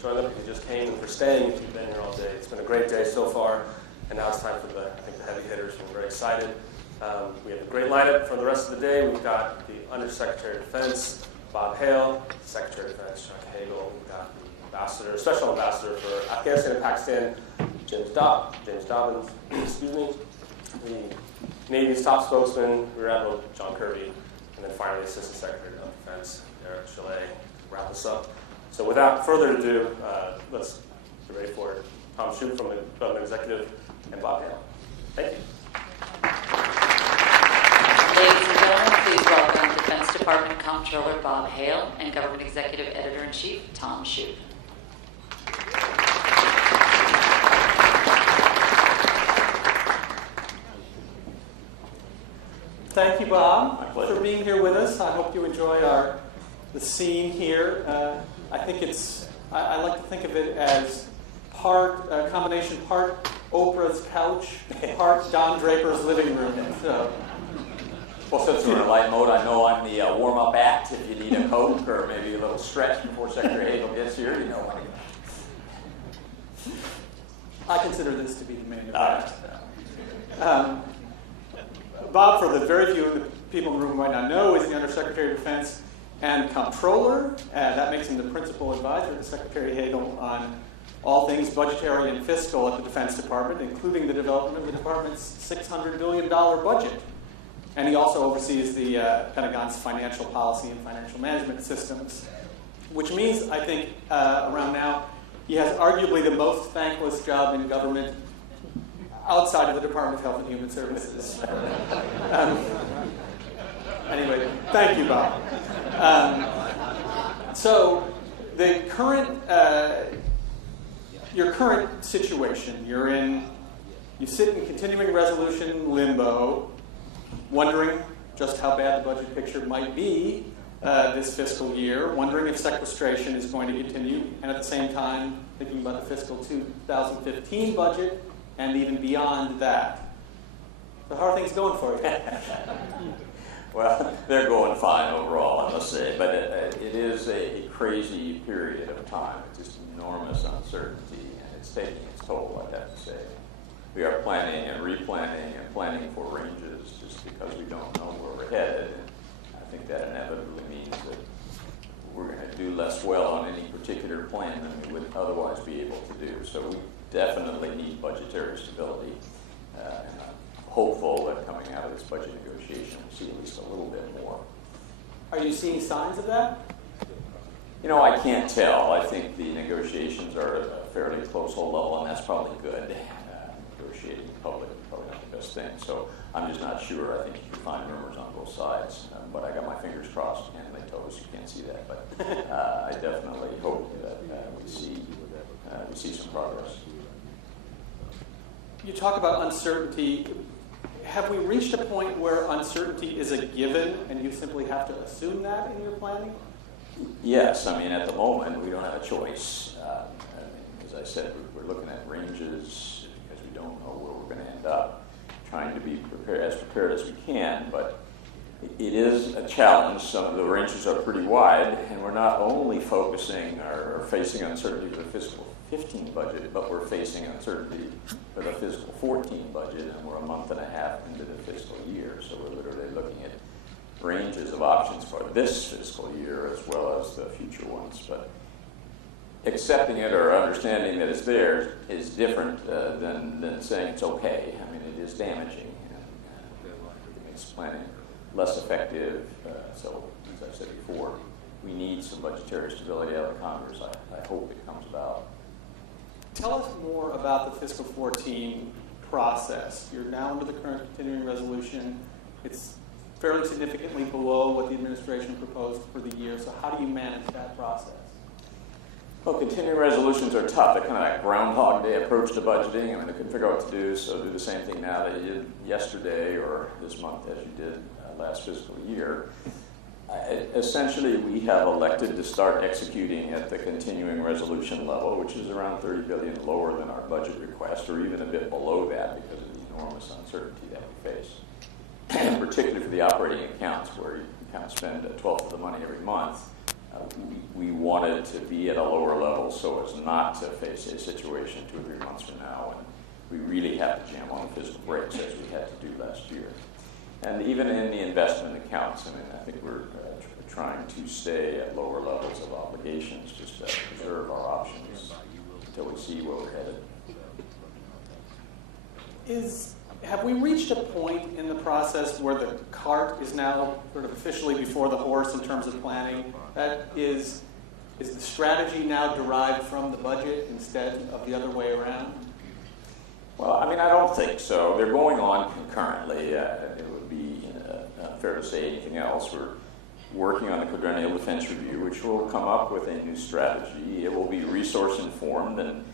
showing up, if you just came, and for staying if you've been here all day. It's been a great day so far, and now it's time for the heavy hitters. We're very excited. We have a great lineup for the rest of the day. We've got the Undersecretary of Defense, Bob Hale, Secretary of Defense, Chuck Hagel. We've got the Special Ambassador for Afghanistan and Pakistan, James Dobbins, excuse me, the Navy's top spokesman, Rear Admiral John Kirby, and then finally Assistant Secretary of Defense, Eric Chalet, wrap us up. So without further ado, let's get ready for Tom Shoup from the Government Executive and Bob Hale. Thank you. Ladies and gentlemen, please welcome Defense Department Comptroller Bob Hale and Government Executive Editor-in-Chief Tom Shoup. Thank you, Bob, for being here with us. I hope you enjoy the scene here. I think I like to think of it as part Oprah's couch, part Don Draper's living room. So. Well, since we're in a light mode, I know I'm the warm-up act. If you need a Coke or maybe a little stretch before Secretary Hagel gets here, you know. I consider this to be the main event. Bob, for the very few of the people in the room who might not know, is the Undersecretary of Defense and Comptroller. That makes him the principal advisor to Secretary Hagel on all things budgetary and fiscal at the Defense Department, including the development of the department's $600 billion budget. And he also oversees the Pentagon's financial policy and financial management systems, which means, I think, around now, he has arguably the most thankless job in government outside of the Department of Health and Human Services. Anyway, thank you, Bob. So the your current situation, you sit in continuing resolution limbo, wondering just how bad the budget picture might be this fiscal year, wondering if sequestration is going to continue, and at the same time thinking about the fiscal 2015 budget and even beyond that. So how are things going for you? Well, they're going fine overall, I must say, but it is a crazy period of time. It's just enormous uncertainty, and it's taking its toll, I'd have to say. We are planning and replanning and planning for ranges just because we don't know where we're headed. And I think that inevitably means that we're going to do less well on any particular plan than we would otherwise be able to do. So we definitely need budgetary stability. And I'm hopeful that coming out of this budget negotiation, we'll see at least a little bit more. Are you seeing signs of that? You know, I can't tell. I think the negotiations are at a fairly close hold level, and that's probably good. Negotiating in public is probably not the best thing. So I'm just not sure. I think you can find rumors on both sides. But I got my fingers crossed, and my toes. You can't see that. But I definitely hope that we see some progress. You talk about uncertainty. Have we reached a point where uncertainty is a given and you simply have to assume that in your planning? Yes. I mean, at the moment, we don't have a choice. As I said, we're looking at ranges because we don't know where we're going to end up, trying to be prepared as we can. But it is a challenge. Some of the ranges are pretty wide, and we're not only focusing or facing uncertainty for the fiscal 15 budget, but we're facing uncertainty for the fiscal 14 budget, and we're a month and a half into the fiscal year. So we're literally looking at ranges of options for this fiscal year as well as the future ones. But accepting it or understanding that it's there is different than saying it's okay. I mean, it is damaging, and it makes planning less effective. So, as I said before, we need some budgetary stability out of Congress. I hope it comes about. Tell us more about the fiscal 14 process. You're now under the current continuing resolution. It's fairly significantly below what the administration proposed for the year. So how do you manage that process? Well, continuing resolutions are tough. They're kind of like Groundhog Day approach to budgeting. I mean, they couldn't figure out what to do, so do the same thing now that you did yesterday or this month as you did last fiscal year. Essentially, we have elected to start executing at the continuing resolution level, which is around $30 billion lower than our budget request, or even a bit below that because of the enormous uncertainty that we face. And particularly for the operating accounts, where you kind of spend a twelfth of the money every month, we wanted to be at a lower level so as not to face a situation 2 or 3 months from now when we really have to jam on the fiscal brakes as we had to do last year. And even in the investment accounts, I mean, I think we're trying to stay at lower levels of obligations just to preserve our options until we see where we're headed. Have we reached a point in the process where the cart is now sort of officially before the horse in terms of planning? That is the strategy now derived from the budget instead of the other way around? Well, I mean, I don't think so. They're going on concurrently. It would be unfair to say anything else. We're working on the quadrennial defense review, which will come up with a new strategy. It will be resource informed and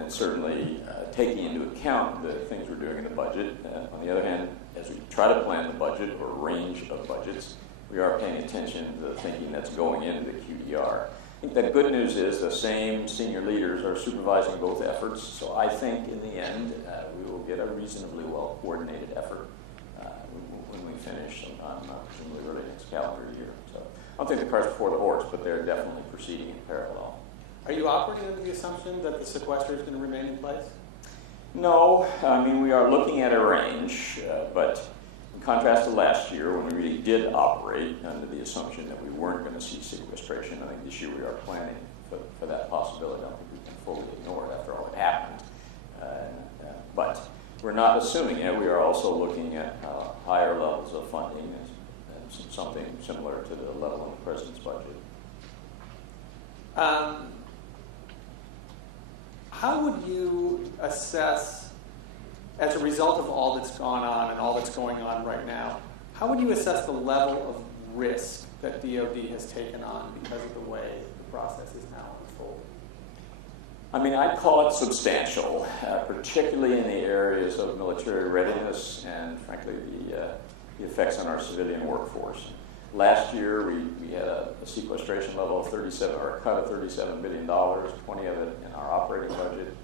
it's certainly taking into account the things we're doing in the budget. On the other hand, as we try to plan the budget or range of budgets, we are paying attention to the thinking that's going into the QDR. I think the good news is the same senior leaders are supervising both efforts, so I think in the end we will get a reasonably well-coordinated effort when we finish sometime, presumably early next calendar year. So I don't think the cart's before the horse, but they're definitely proceeding in parallel. Are you operating under the assumption that the sequester is going to remain in place? No, I mean, we are looking at a range, but in contrast to last year when we really did operate under the assumption that we weren't going to see sequestration, I think this year we are planning for that possibility. I don't think we can fully ignore it after all it happened. But we're not assuming it. We are also looking at higher levels of funding and something similar to the level in the President's budget. How would you assess, as a result of all that's gone on and all that's going on right now, how would you assess the level of risk that DoD has taken on because of the way the process is now unfolding? I mean, I'd call it substantial, particularly in the areas of military readiness and, frankly, the effects on our civilian workforce. Last year, we had a sequestration level of 37, or a cut of $37 billion, 20 of it in our operating budget.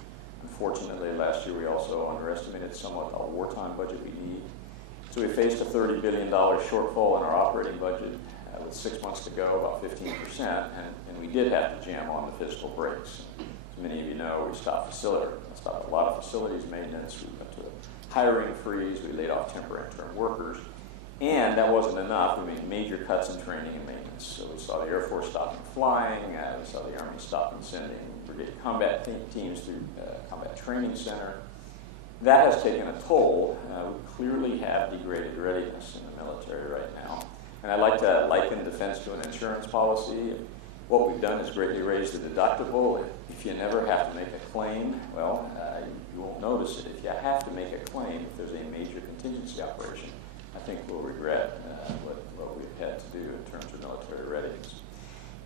Unfortunately, last year we also underestimated somewhat the wartime budget we need. So we faced a $30 billion shortfall in our operating budget with 6 months to go, about 15%, and we did have to jam on the fiscal brakes. As many of you know, we stopped a lot of facilities maintenance, we went to a hiring freeze, we laid off temporary interim workers. And that wasn't enough. We made major cuts in training and maintenance. So we saw the Air Force stopping flying. We saw the Army stopping sending brigade combat teams through Combat Training Center. That has taken a toll. We clearly have degraded readiness in the military right now. And I like to liken defense to an insurance policy. What we've done is greatly raise the deductible. If you never have to make a claim, well, you won't notice it. If you have to make a claim, if there's a major contingency operation, I think we'll regret what we've had to do in terms of military readiness.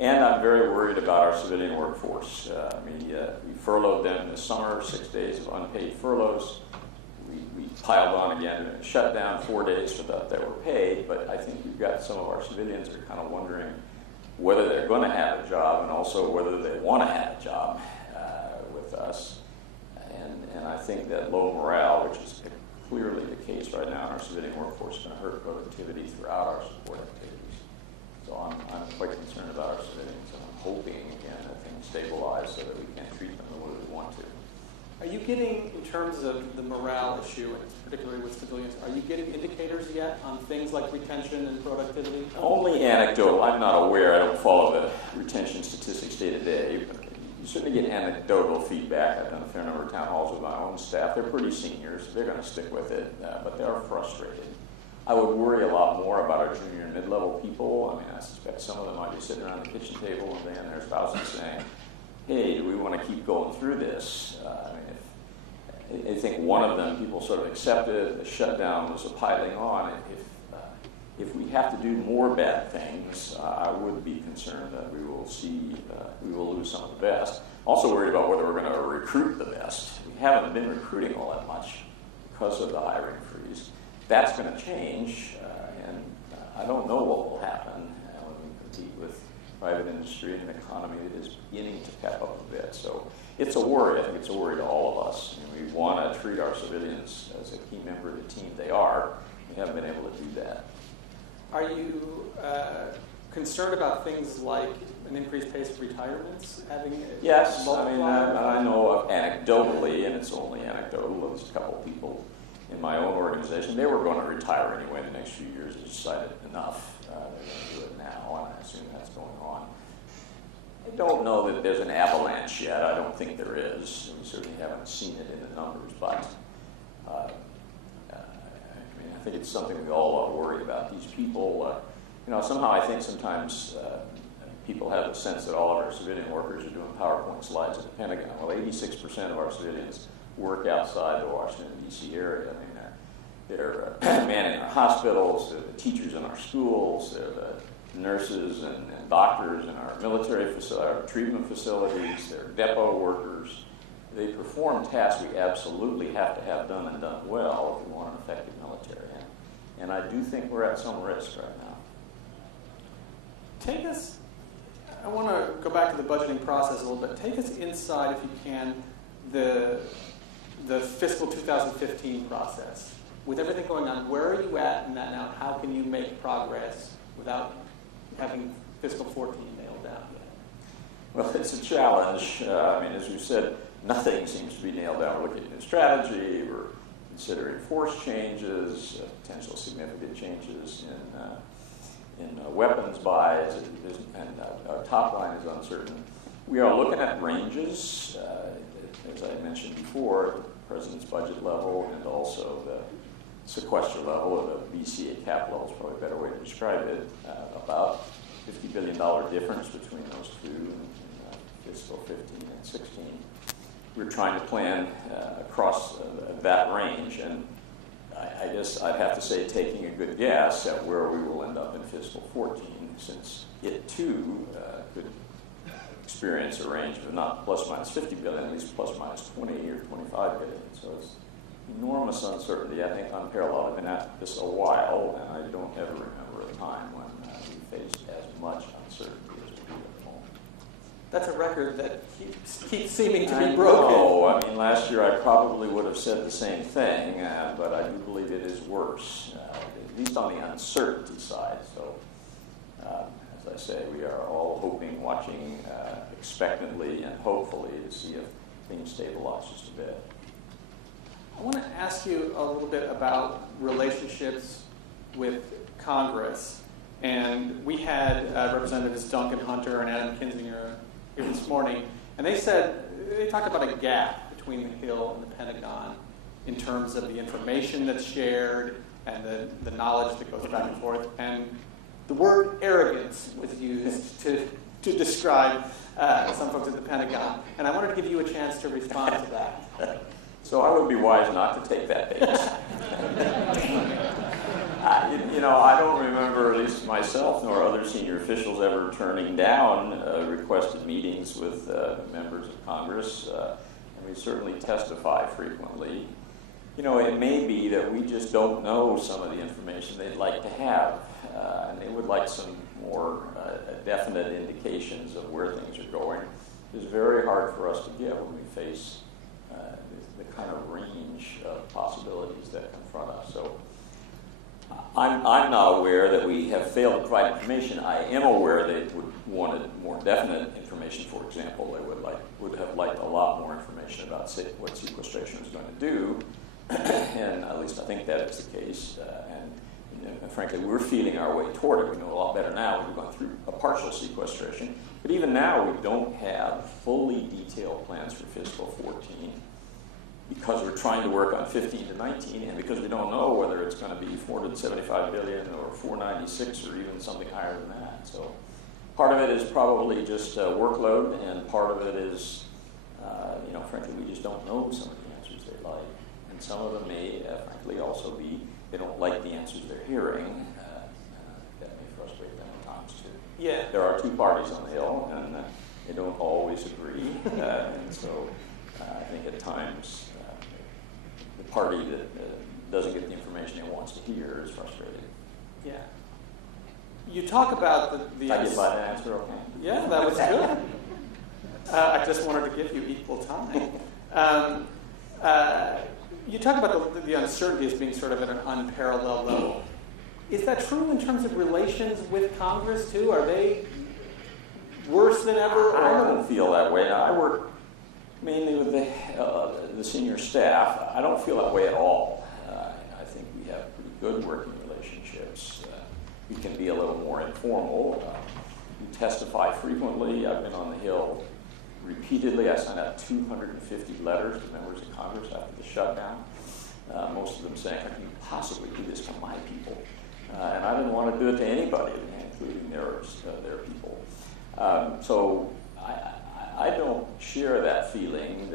And I'm very worried about our civilian workforce. We furloughed them this summer, 6 days of unpaid furloughs. We piled on again and shut down 4 days so that they were paid, but I think you've got some of our civilians that are kind of wondering whether they're going to have a job and also whether they want to have a job with us. And I think that low morale, which is clearly the case right now in our civilian workforce, is going to hurt productivity throughout our support activities. So I'm quite concerned about our civilians, and I'm hoping, again, that things stabilize so that we can treat them the way we want to. Are you getting, in terms of the morale issue, and particularly with civilians, are you getting indicators yet on things like retention and productivity? Only anecdotal. I'm not aware. I don't follow the retention statistics day to day, but you certainly get anecdotal feedback. I've done a fair number of town halls with my own staff. They're pretty seniors. They're going to stick with it, but they are frustrated. I would worry a lot more about our junior and mid-level people. I mean, I suspect some of them might be sitting around the kitchen table one day and their spouses saying, hey, do we want to keep going through this? I think one of them, people sort of accepted the shutdown was a piling on. If we have to do more bad things, I would be concerned that we will lose some of the best. Also worried about whether we're going to recruit the best. We haven't been recruiting all that much because of the hiring freeze. That's going to change, and I don't know what will happen when we compete with private industry and an economy that is beginning to pep up a bit. So it's a worry. I think it's a worry to all of us. We want to treat our civilians as a key member of the team. They are. We haven't been able to do that. Are you concerned about things like an increased pace of retirements having Yes, I mean, multiplied? I know of anecdotally, and it's only anecdotal, there's a couple of people in my own organization, they were going to retire anyway in the next few years. They decided enough, they're going to do it now, and I assume that's going on. I don't know that there's an avalanche yet. I don't think there is. We certainly haven't seen it in the numbers, but I mean, I think it's something we all ought to worry about. These people, somehow I think sometimes people have the sense that all of our civilian workers are doing PowerPoint slides at the Pentagon. Well, 86% of our civilians work outside the Washington, D.C. area. I mean, they're manning our hospitals, they're the teachers in our schools, they're the nurses and doctors in our military our treatment facilities, they're depot workers. They perform tasks we absolutely have to have done and done well if we want an effective military. And I do think we're at some risk right now. I want to go back to the budgeting process a little bit. Take us inside, if you can, the fiscal 2015 process. With everything going on, where are you at in that now? How can you make progress without having fiscal 14 nailed down yet? Well, it's a challenge. I mean, as you said, nothing seems to be nailed down. We're looking at new strategy. We're considering force changes, potential significant changes in weapons buys, and our top line is uncertain. We are looking at ranges, as I mentioned before, the president's budget level and also the sequester level, or the BCA cap level is probably a better way to describe it, about $50 billion difference between those two in fiscal 15 and 16. We're trying to plan across that range, and I guess I'd have to say taking a good guess at where we will end up in fiscal 14, since it too could experience a range of not plus minus 50 billion, at least plus minus 20 or 25 billion. So it's enormous uncertainty, I think, unparalleled. I've been at this a while, and I don't ever remember a time when we faced as much uncertainty as we do at the moment. That's a record that keeps seeming to be broken. No, I mean, last year I probably would have said the same thing, but I do believe it is worse, at least on the uncertainty side. So, as I say, we are all hoping, watching expectantly and hopefully to see if things stabilize just a bit. I want to ask you a little bit about relationships with Congress. And we had Representatives Duncan Hunter and Adam Kinzinger here this morning, and they talked about a gap between the Hill and the Pentagon in terms of the information that's shared and the knowledge that goes back and forth. And the word arrogance was used to describe some folks at the Pentagon. And I wanted to give you a chance to respond to that. So I would be wise not to take that bait. I don't remember, at least myself nor other senior officials, ever turning down requested meetings with members of Congress, and we certainly testify frequently. It may be that we just don't know some of the information they'd like to have, and they would like some more definite indications of where things are going. It's very hard for us to give when we face the kind of range of possibilities that confront us. So I'm not aware that we have failed to provide information. I am aware they would wanted more definite information. For example, they would have liked a lot more information about what sequestration is going to do, and at least I think that is the case. And frankly, we're feeling our way toward it. We know a lot better now. We've gone through a partial sequestration, but even now we don't have fully detailed plans for fiscal 14. Because we're trying to work on 15 to 19, and because we don't know whether it's going to be 475 billion or 496 or even something higher than that. So part of it is probably just workload, and part of it is, frankly, we just don't know some of the answers they like. And some of them may, frankly, also be they don't like the answers they're hearing. That may frustrate them at times, too. Yeah. There are two parties on the Hill, and they don't always agree. And so I think at times the party that doesn't get the information it wants to hear is frustrated. Yeah. You talk about the I get by the answer, okay? Yeah, that was good. I just wanted to give you equal time. You talk about the uncertainty as being sort of at an unparalleled level. is that true in terms of relations with Congress too? Are they worse than ever? I don't feel that way. Now, I work mainly with the senior staff. I don't feel that way at all. I think we have pretty good working relationships. We can be a little more informal. We testify frequently. I've been on the Hill repeatedly. I sent out 250 letters to members of Congress after the shutdown. Most of them saying, how can you possibly do this to my people? And I didn't want to do it to anybody, including their people. So I don't share that feeling.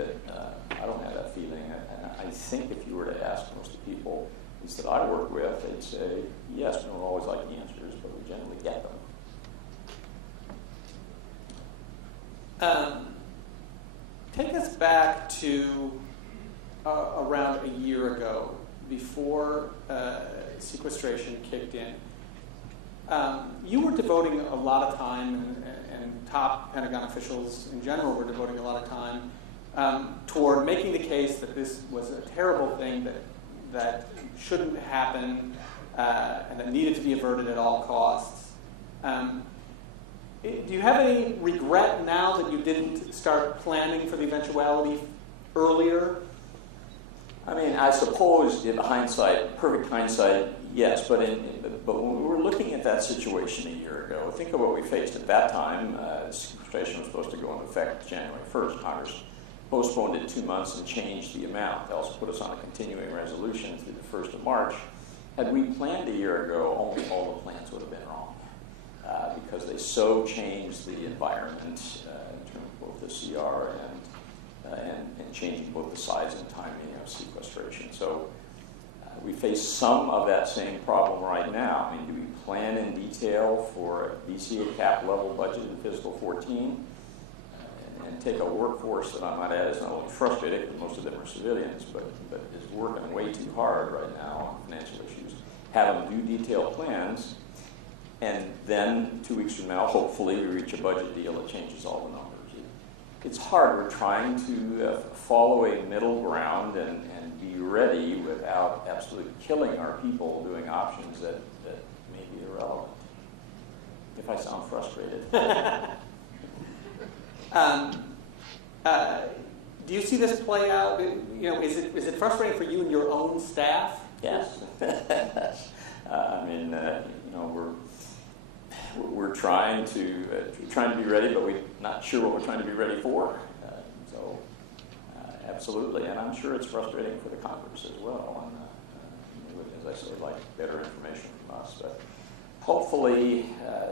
I don't have that feeling. And I think if you were to ask most of the people that I work with, they'd say, yes, we don't always like the answers, but we generally get them. Take us back to around a year ago, before sequestration kicked in. You were devoting a lot of time, and top Pentagon officials in general were devoting a lot of time toward making the case that this was a terrible thing that shouldn't happen and that needed to be averted at all costs. Do you have any regret now that you didn't start planning for the eventuality earlier? I mean, I suppose in hindsight, perfect hindsight, yes, but when we were looking at that situation a year ago, think of what we faced at that time. Sequestration was supposed to go into effect January 1st. Congress postponed it 2 months and changed the amount. They also put us on a continuing resolution through the 1st of March. Had we planned a year ago, almost all the plans would have been wrong because they so changed the environment in terms of both the CR and changing both the size and timing of sequestration. So we face some of that same problem right now. I mean, do we plan in detail for a BCA cap level budget in fiscal 14 and take a workforce that I might add is not only frustrated because most of them are civilians, but is working way too hard right now on financial issues, have them do detailed plans, and then 2 weeks from now, hopefully, we reach a budget deal that changes all the numbers. It's hard. We're trying to follow a middle ground and be ready without absolutely killing our people doing options that may be irrelevant. If I sound frustrated. Do you see this play out? Is it frustrating for you and your own staff? Yes. I mean, we're trying to be ready, but we're not sure what we're trying to be ready for. Absolutely, and I'm sure it's frustrating for the Congress as well. And as I say, like better information from us, but hopefully,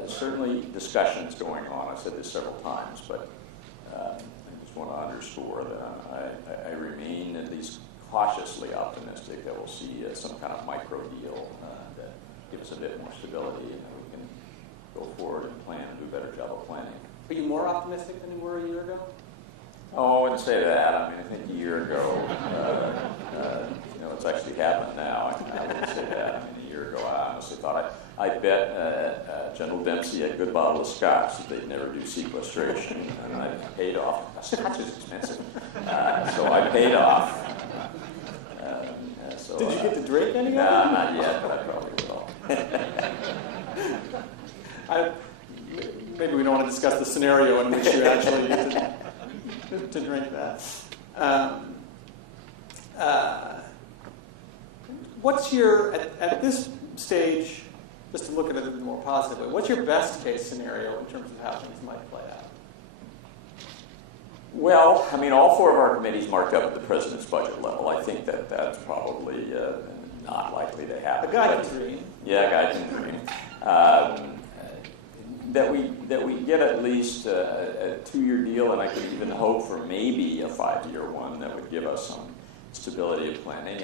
certainly discussions going on. I've said this several times, but I just want to underscore that I remain at least cautiously optimistic that we'll see some kind of micro deal that gives us a bit more stability and that we can go forward and plan and do a better job of planning. Are you more optimistic than you were a year ago? Oh, I wouldn't say that. I mean, I think a year ago, it's actually happened now. I wouldn't say that. I mean, a year ago, I honestly thought I bet General Dempsey a good bottle of scotch that they'd never do sequestration, and I paid off. Scotch is expensive, so I paid off. Did you get to drink any of it? No, not yet, but I probably will. Maybe we don't want to discuss the scenario in which you actually get to drink that. What's your, at this stage, just to look at it in a more positive way, what's your best case scenario in terms of how things might play out? Well, I mean, all 4 of our committees marked up at the president's budget level. I think that's probably not likely to happen. A guy can dream. Yeah, a guy can dream. That we get at least a 2-year deal, and I could even hope for maybe a 5-year one that would give us some stability of planning,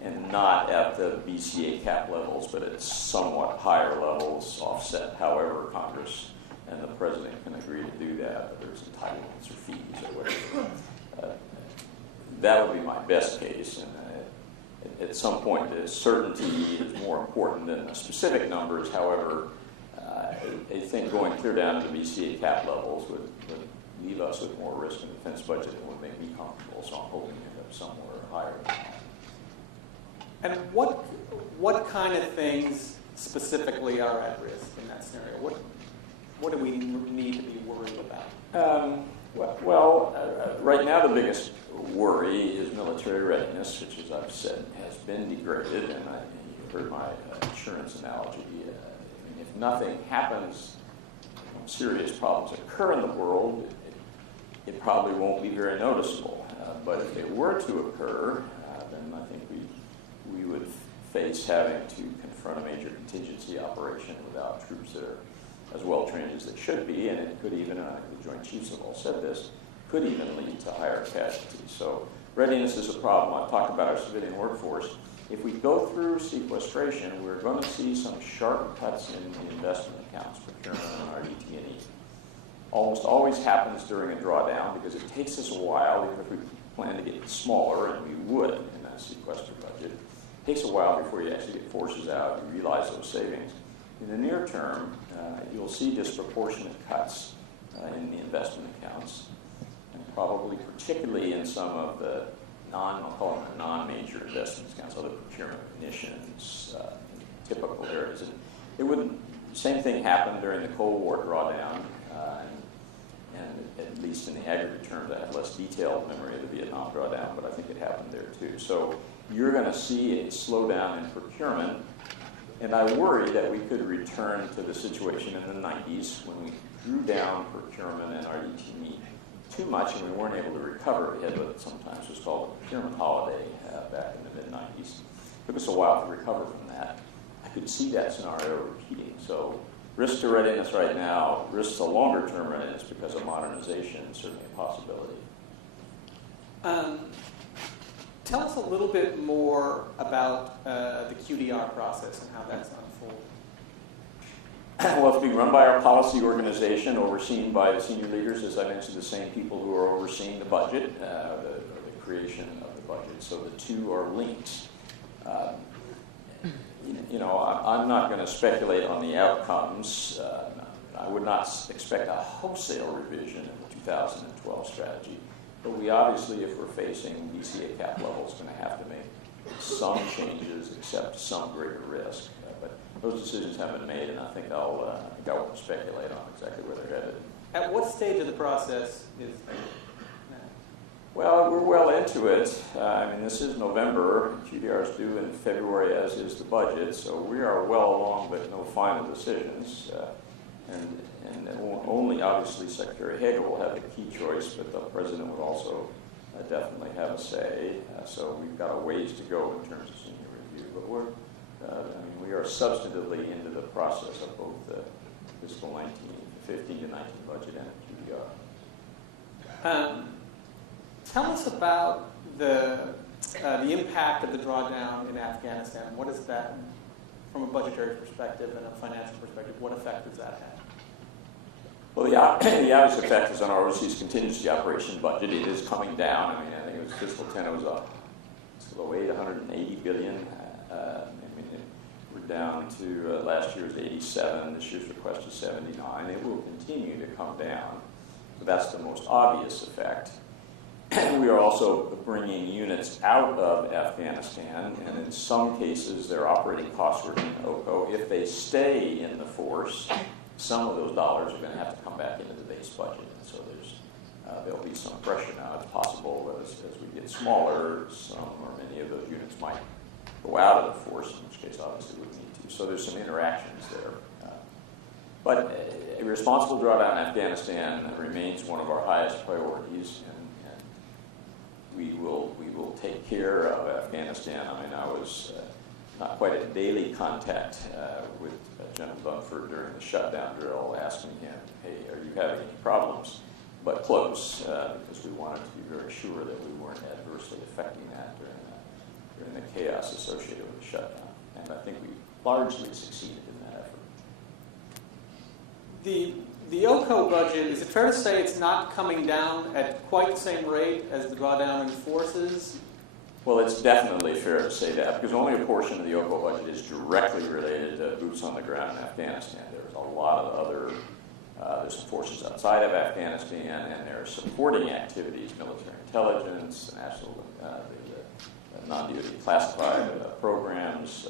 and not at the BCA cap levels, but at somewhat higher levels, offset however Congress and the president can agree to do that, whether it's entitlements or fees or whatever. That would be my best case, and at some point the certainty is more important than the specific numbers. However, I think going clear down to the BCA cap levels would leave us with more risk in the defense budget and would make me comfortable, so I'm hoping to end up somewhere higher. And what kind of things specifically are at risk in that scenario? What do we need to be worried about? Right now the biggest worry is military readiness, which, as I've said, has been degraded. And you heard my insurance analogy. If nothing happens, serious problems occur in the world, it probably won't be very noticeable. But if they were to occur, then I think we would face having to confront a major contingency operation without troops that are as well trained as they should be, and it could even, and I think the Joint Chiefs have all said this, could even lead to higher casualties. So readiness is a problem. I've talked about our civilian workforce. If we go through sequestration, we're going to see some sharp cuts in the investment accounts, procurement, and our DT&E. Almost always happens during a drawdown because it takes us a while, even if we plan to get smaller, and we would in that sequester budget. It takes a while before you actually get forces out and realize those savings. In the near term, you'll see disproportionate cuts in the investment accounts, and probably particularly in some of the non-major investment accounts, other procurement munitions, typical areas. And it wouldn't. Same thing happened during the Cold War drawdown, and at least in the aggregate terms, I have less detailed memory of the Vietnam drawdown, but I think it happened there too. So you're going to see a slowdown in procurement. And I worry that we could return to the situation in the 90s when we drew down procurement and our DT&E too much and we weren't able to recover. We had what sometimes was called a procurement holiday back in the mid-90s. It took us a while to recover from that. I could see that scenario repeating. So risk to readiness right now, risk to longer-term readiness because of modernization is certainly a possibility. Tell us a little bit more about the QDR process and how that's unfolded. Well, it's being run by our policy organization, overseen by the senior leaders, as I mentioned, the same people who are overseeing the budget, the creation of the budget. So the two are linked. I'm not going to speculate on the outcomes. I would not expect a wholesale revision of the 2012 strategy. But we obviously, if we're facing DCA cap levels, going to have to make some changes, accept some greater risk. But those decisions haven't been made, and I think I won't speculate on exactly where they're headed. At what stage of the process is that? Well, we're well into it. This is November. QDR is due in February, as is the budget. So we are well along, but no final decisions. And only, obviously, Secretary Hagel will have the key choice, but the President would also definitely have a say. So we've got a ways to go in terms of senior review. But we are substantively into the process of both the fiscal 15 to 19 budget and QDR. Tell us about the impact of the drawdown in Afghanistan. What is that, from a budgetary perspective and a financial perspective, what effect does that have? Well, the obvious effect is on our overseas contingency operation budget. It is coming down. I think it was fiscal 10, it was low 180 billion. We're down to last year's 87. This year's request is 79. It will continue to come down. So that's the most obvious effect. We are also bringing units out of Afghanistan, and in some cases, their operating costs are in OCO. If they stay in the force, some of those dollars are going to have to come back into the base budget. So there'll be some pressure now. It's possible as we get smaller, some or many of those units might go out of the force, in which case obviously we need to. So there's some interactions there. But a responsible drawdown in Afghanistan remains one of our highest priorities, and we will take care of Afghanistan. I was not quite at daily contact with General Dunford during the shutdown drill, asking him, hey, are you having any problems? But close, because we wanted to be very sure that we weren't adversely affecting that during the chaos associated with the shutdown. And I think we largely succeeded in that effort. The OCO budget, is it fair to say it's not coming down at quite the same rate as the drawdown in forces? Well, it's definitely fair to say that, because only a portion of the OCO budget is directly related to boots on the ground in Afghanistan. There's a lot of other, there's forces outside of Afghanistan, and there are supporting activities, military intelligence, national, non-DoD classified programs,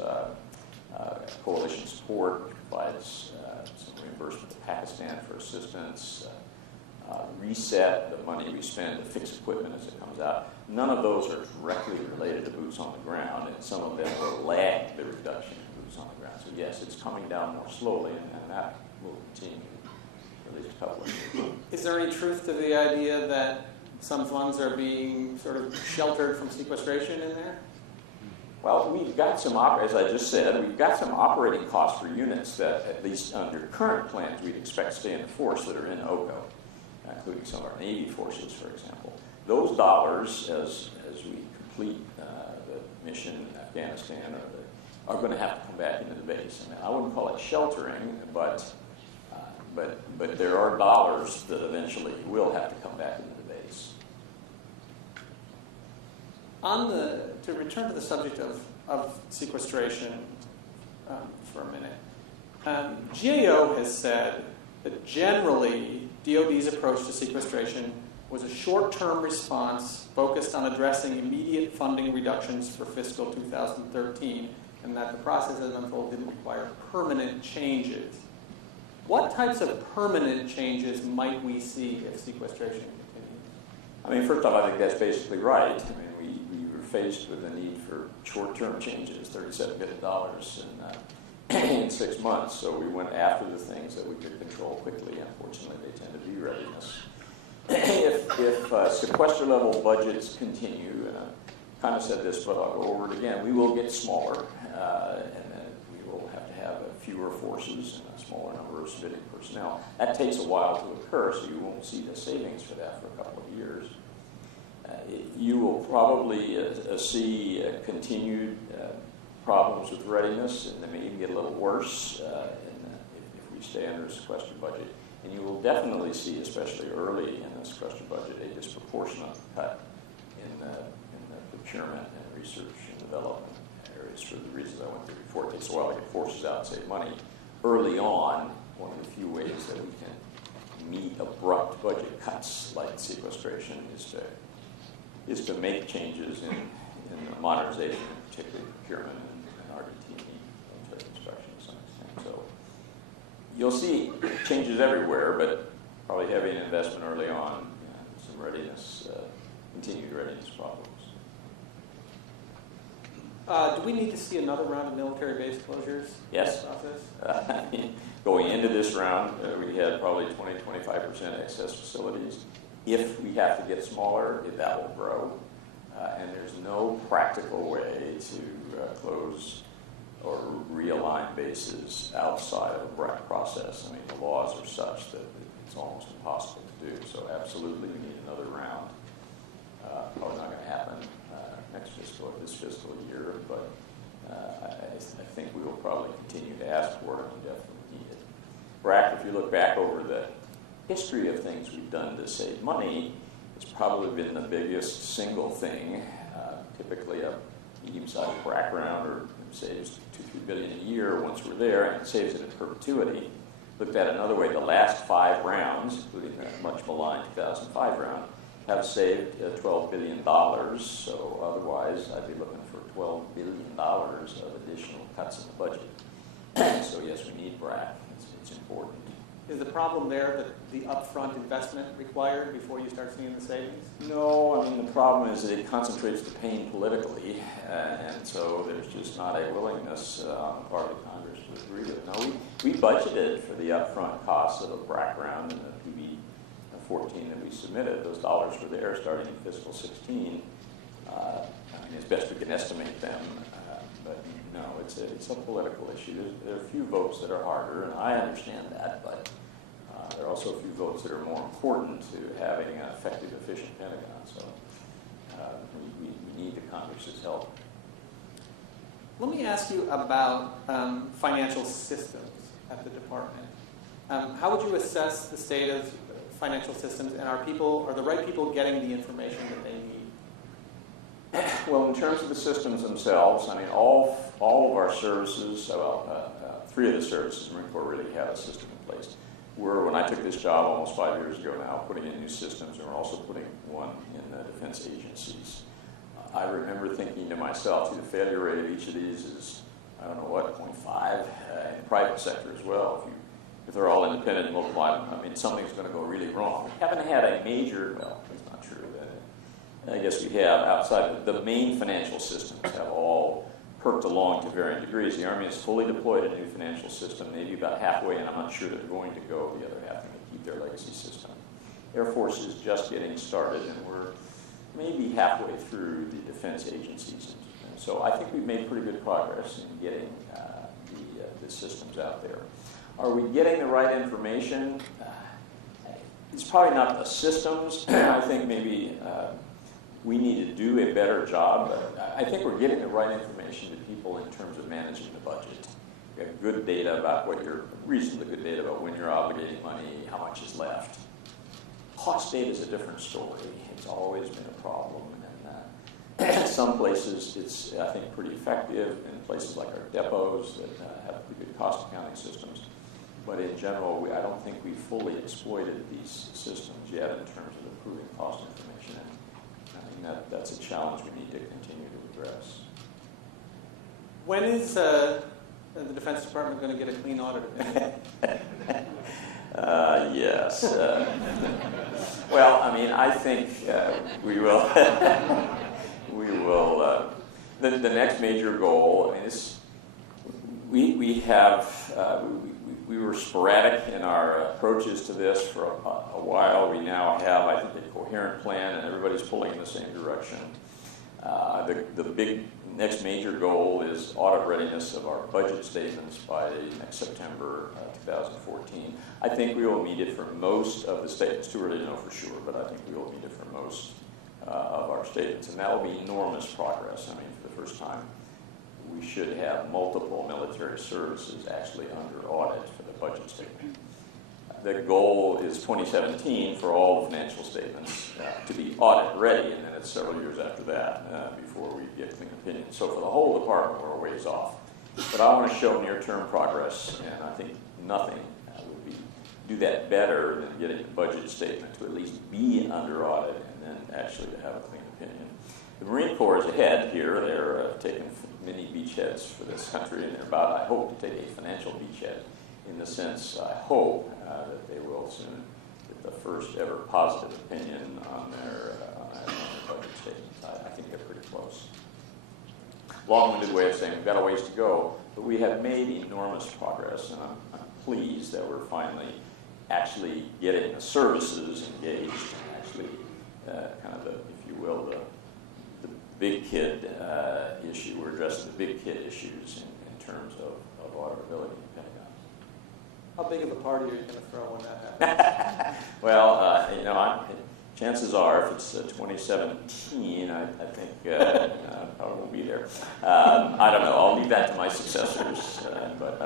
coalition support, provides some reimbursement to Pakistan for assistance, reset, the money we spend to fix equipment as it comes out. None of those are directly related to boots on the ground, and some of them will lag the reduction in boots on the ground. So yes, it's coming down more slowly, and that will continue for at least a couple of years. Is there any truth to the idea that some funds are being sort of sheltered from sequestration in there? Well, we've got some, as I just said, we've got some operating costs for units that, at least under current plans, we'd expect to stay in the force that are in OCO, including some of our Navy forces, for example. Those dollars, as we complete the mission in Afghanistan, are going to have to come back into the base. I mean, I wouldn't call it sheltering, but there are dollars that eventually will have to come back into the base. To return to the subject of sequestration for a minute, GAO has said that generally DoD's approach to sequestration was a short-term response focused on addressing immediate funding reductions for fiscal 2013, and that the process as unfolded didn't require permanent changes. What types of permanent changes might we see if sequestration continues? I mean, first off, I think that's basically right. I mean, we were faced with the need for short-term changes, $37 billion in 6 months. So we went after the things that we could control quickly. Unfortunately, they tend to be readiness. If sequester level budgets continue, and I kind of said this, but I'll go over it again, we will get smaller, and then we will have to have fewer forces and a smaller number of civilian personnel. That takes a while to occur, so you won't see the savings for that for a couple of years. You will probably see continued problems with readiness, and they may even get a little worse if we stay under a sequester budget. And you will definitely see, especially early in the sequester budget, a disproportionate cut in the procurement and research and development areas for the reasons I went through before. It takes a while to get forces out and save money. Early on, one of the few ways that we can meet abrupt budget cuts like sequestration is to make changes in the modernization, particularly procurement and RDT&E, military construction to some extent. So you'll see changes everywhere, but probably heavy in investment early on, some readiness, continued readiness problems. Do we need to see another round of military base closures Yes. in this process? Going into this round, we had probably 20-25% excess facilities. If we have to get smaller, that will grow. And there's no practical way to close or realign bases outside of a BRAC process. I mean, the laws are such that it's almost impossible to do. So absolutely, we need another round. Probably not going to happen this fiscal year, but I think we will probably continue to ask for it, and we definitely need it. BRAC, if you look back over the history of things we've done to save money, it's probably been the biggest single thing. Typically a medium-sized BRAC round or saves $2-3 billion a year once we're there, and it saves it in perpetuity. Looked at it another way, the last 5 rounds, including the much maligned 2005 round, have saved $12 billion. So otherwise, I'd be looking for $12 billion of additional cuts in the budget. So yes, we need BRAC. It's important. Is the problem there that the upfront investment required before you start seeing the savings? No, I mean, the problem is that it concentrates the pain politically, and so there's just not a willingness on the part of Congress to agree with it. Now, we budgeted for the upfront costs of a BRAC round and the PB 14 that we submitted. Those dollars were there starting in fiscal 16. I mean, as best we can estimate them, but no, it's a political issue. There are a few votes that are harder, and I understand that, but there are also a few votes that are more important to having an effective, efficient Pentagon. So we need the Congress's help. Let me ask you about financial systems at the department. How would you assess the state of financial systems, and are the right people getting the information that they need? Well, in terms of the systems themselves, I mean, all of our services, well, 3 of the services, Marine Corps really have a system in place. When I took this job almost 5 years ago now, putting in new systems, and we're also putting one in the defense agencies. I remember thinking to myself, the failure rate of each of these is I don't know what, 0.5 in the private sector as well. If they're all independent and multiply, I mean, something's going to go really wrong. We haven't had a major, well, that's not true. I guess we have outside, the main financial systems have all perked along to varying degrees. The Army has fully deployed a new financial system, maybe about halfway, and I'm not sure they're going to go the other half and keep their legacy system. Air Force is just getting started, and we're maybe halfway through the defense agencies. And so I think we've made pretty good progress in getting the systems out there. Are we getting the right information? It's probably not the systems. I think maybe we need to do a better job. I think we're getting the right information to people in terms of managing the budget. We have good data about reasonably good data about when you're obligating money, how much is left. Cost data is a different story. It's always been a problem. And in some places, it's, I think, pretty effective. In places like our depots that have pretty good cost accounting systems. But in general, I don't think we've fully exploited these systems yet in terms of improving cost information. And I think that's a challenge we need to continue to address. When is the Defense Department going to get a clean audit opinion? Yes. Well, I mean, I think we will. We will. The next major goal. I mean, we were sporadic in our approaches to this for a while. We now have, I think, a coherent plan, and everybody's pulling in the same direction. The big next major goal is audit readiness of our budget statements by next September 2014. I think we will meet it for most of the statements. Too early to know for sure, but I think we will meet it for most of our statements, and that will be enormous progress. I mean, for the first time, we should have multiple military services actually under audit for the budget statement. The goal is 2017 for all the financial statements to be audit ready, and then it's several years after that before we get clean opinion. So for the whole department, we're a ways off. But I want to show near-term progress, and I think nothing would do that better than getting the budget statement to at least be under audit and then actually to have a clean opinion. The Marine Corps is ahead here. They're taking many beachheads for this country, and they're about, I hope, to take a financial beachhead in the sense, I hope, that they will soon get the first ever positive opinion on their budget statements. I think they're pretty close. Long-winded way of saying we've got a ways to go, but we have made enormous progress, and I'm pleased that we're finally actually getting the services engaged and actually kind of the, if you will, the big kid issue. We're addressing the big kid issues in terms of auditability in the Pentagon. How big of a party are you going to throw when that happens? Well, chances are, if it's 2017, I think I probably won't be there. I don't know. I'll leave that to my successors. But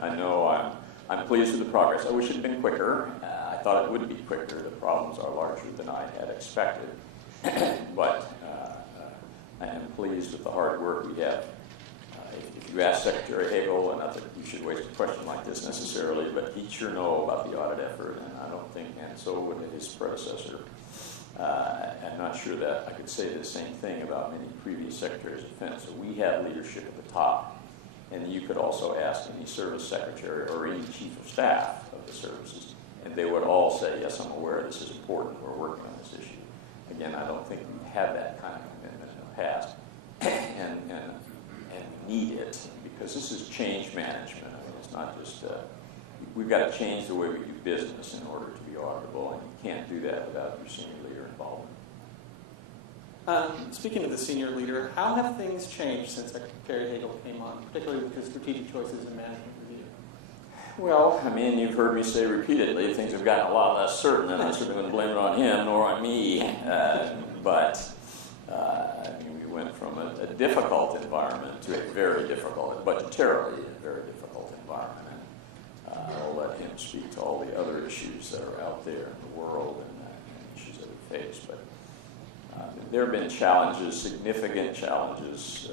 I know I'm pleased with the progress. I wish it had been quicker. I thought it would be quicker. The problems are larger than I had expected. But I am pleased with the hard work we have. If you ask Secretary Hagel, and not that you should waste a question like this necessarily, but he'd sure know about the audit effort, and I don't think, and so would his predecessor. I'm not sure that I could say the same thing about many previous Secretaries of Defense. So we have leadership at the top, and you could also ask any service secretary or any chief of staff of the services, and they would all say, yes, I'm aware this is important, we're working on this issue. Again, I don't think we've had that kind of commitment in the past, and we need it, because this is change management. I mean, it's not just, we've got to change the way we do business in order to be auditable, and you can't do that without your senior leader involvement. Speaking of the senior leader, how have things changed since Secretary Hagel came on, particularly with his strategic choices in management review? Well, I mean, you've heard me say repeatedly, things have gotten a lot less certain, and I certainly wouldn't blame it on him nor on me. We went from a difficult environment to a very difficult, budgetarily a very difficult environment. And I'll let him speak to all the other issues that are out there in the world and issues that we face. But there have been challenges, significant challenges,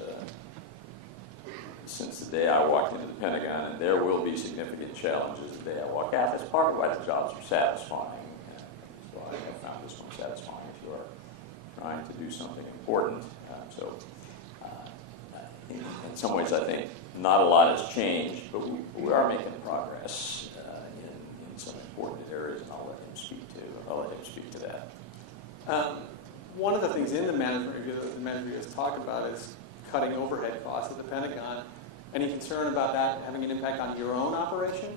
since the day I walked into the Pentagon, and there will be significant challenges the day I walk out. That's part of why the jobs are satisfying. That's why I found this one satisfying if you are trying to do something important. In some ways, I think not a lot has changed, but we are making progress in some important areas, and I'll let him speak to that. One of the things in the management review that the management review has talked about is cutting overhead costs at the Pentagon. Any concern about that having an impact on your own operation?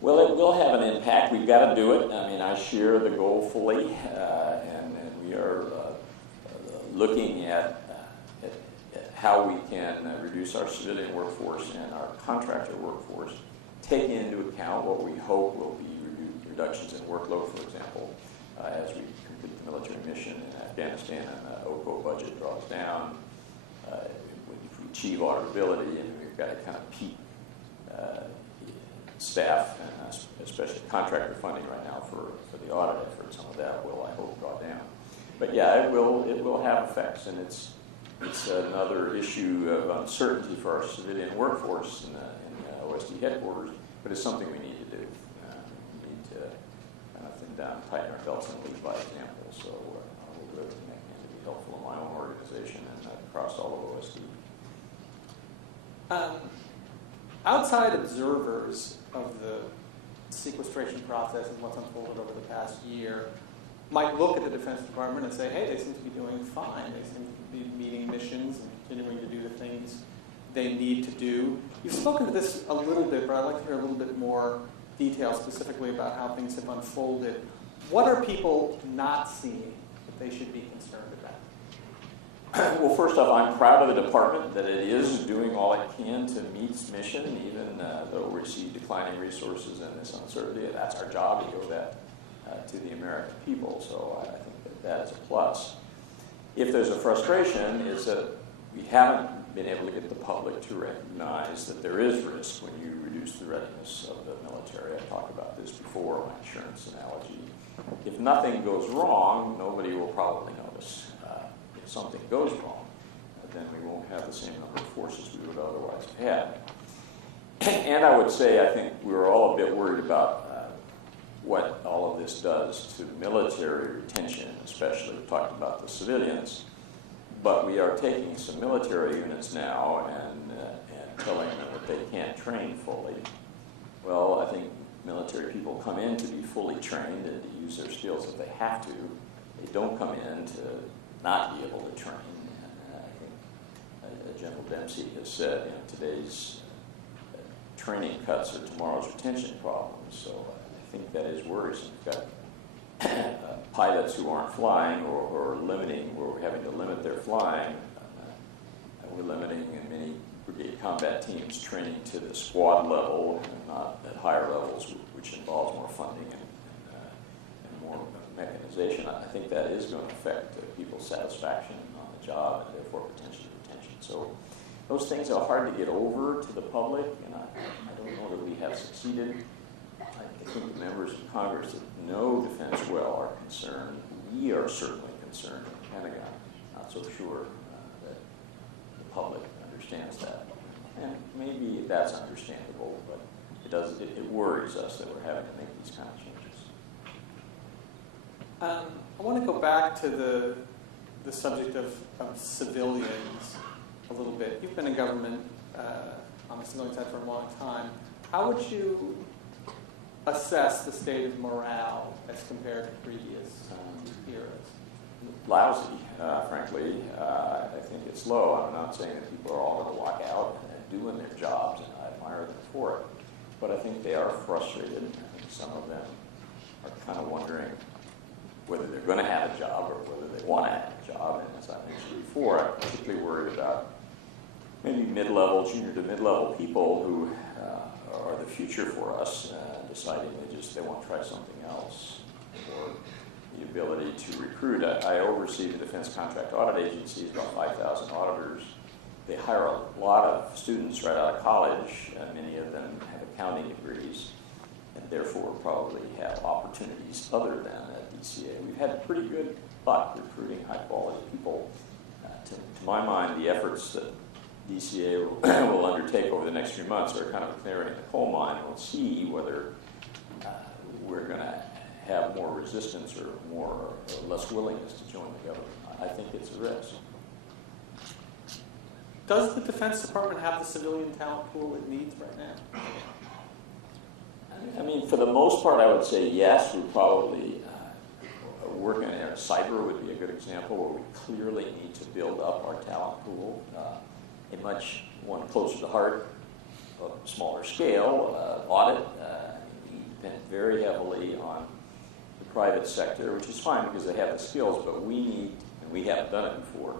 Well, it will have an impact. We've got to do it. I mean, I share the goal fully, and we are looking at how we can reduce our civilian workforce and our contractor workforce, taking into account what we hope will be reductions in workload, for example, as we complete the military mission in Afghanistan and the OCO budget draws down. If we achieve auditability, and we've got to kind of peak staff, and especially contractor funding right now for the audit effort, some of that will, I hope, draw down. But yeah, it will have effects, and it's another issue of uncertainty for our civilian workforce in the OSD headquarters, but it's something we need to do. We need to kind of thin down, tighten our belts, and lead by example. So we'll do everything I can to be helpful in my own organization and across all of OSD. Outside observers of the sequestration process and what's unfolded over the past year might look at the Defense Department and say, hey, they seem to be doing fine. They seem to be meeting missions and continuing to do the things they need to do. You've spoken to this a little bit, but I'd like to hear a little bit more detail specifically about how things have unfolded. What are people not seeing that they should be concerned about? Well, first off, I'm proud of the department that it is doing all it can to meet its mission, even though we see declining resources and this uncertainty. That's our job. We owe that to the American people, so I think that is a plus. If there's a frustration, is that we haven't been able to get the public to recognize that there is risk when you reduce the readiness of the military. I've talked about this before, my insurance analogy. If nothing goes wrong, nobody will probably notice. If something goes wrong, then we won't have the same number of forces we would otherwise have had. And I would say, I think we were all a bit worried about what all of this does to military retention, especially talking about the civilians. But we are taking some military units now and telling them that they can't train fully. Well, I think military people come in to be fully trained and to use their skills if they have to. They don't come in to not be able to train. And I think General Dempsey has said, today's training cuts are tomorrow's retention problems. So I think that is worrisome. We've got pilots who aren't flying or limiting, or we're having to limit their flying. We're limiting in many brigade combat teams training to the squad level and not at higher levels, which involves more funding and more mechanization. I think that is going to affect people's satisfaction on the job and therefore potentially retention. So those things are hard to get over to the public, and I don't know that we have succeeded. I think the members of Congress that know defense well are concerned. We are certainly concerned in the Pentagon. Not so sure that the public understands that. And maybe that's understandable, but it worries us that we're having to make these kind of changes. I want to go back to the subject of civilians a little bit. You've been in government on the civilian side for a long time. How would you assess the state of morale as compared to previous eras? Lousy, frankly. I think it's low. I'm not saying that people are all going to walk out and doing their jobs, and I admire them for it. But I think they are frustrated. I think some of them are kind of wondering whether they're going to have a job or whether they want to have a job. And as I mentioned before, I'm particularly worried about maybe mid-level, junior to mid-level people who are the future for us, deciding they want to try something else, or the ability to recruit. I oversee the Defense Contract Audit Agency, about 5,000 auditors. They hire a lot of students right out of college. Many of them have accounting degrees, and therefore probably have opportunities other than at DCA. We've had pretty good luck recruiting high-quality people. To my mind, the efforts that DCA will undertake over the next few months are kind of clearing the coal mine. We'll see whether we're going to have more resistance or more or less willingness to join the government. I think it's a risk. does the Defense Department have the civilian talent pool it needs right now? I mean, for the most part, I would say yes. We probably working in cyber would be a good example where we clearly need to build up our talent pool. A much one closer to heart, a smaller scale audit. We depend very heavily on the private sector, which is fine because they have the skills, but we need, and we haven't done it before,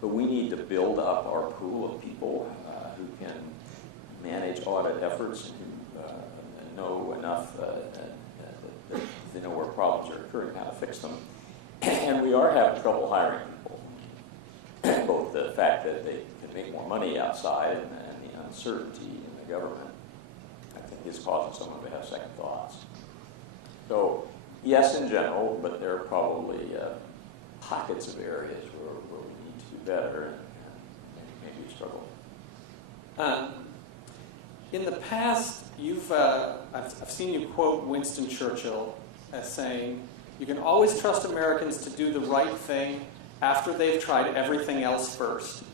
but we need to build up our pool of people who can manage audit efforts and who know enough that they know where problems are occurring, how to fix them. And we are having trouble hiring people. Both the fact that they can make more money outside and the uncertainty in the government, I think, is causing someone to have second thoughts. So, yes, in general, but there are probably pockets of areas where we need to do better and maybe we struggle. In the past, I've seen you quote Winston Churchill as saying, "You can always trust Americans to do the right thing after they've tried everything else first."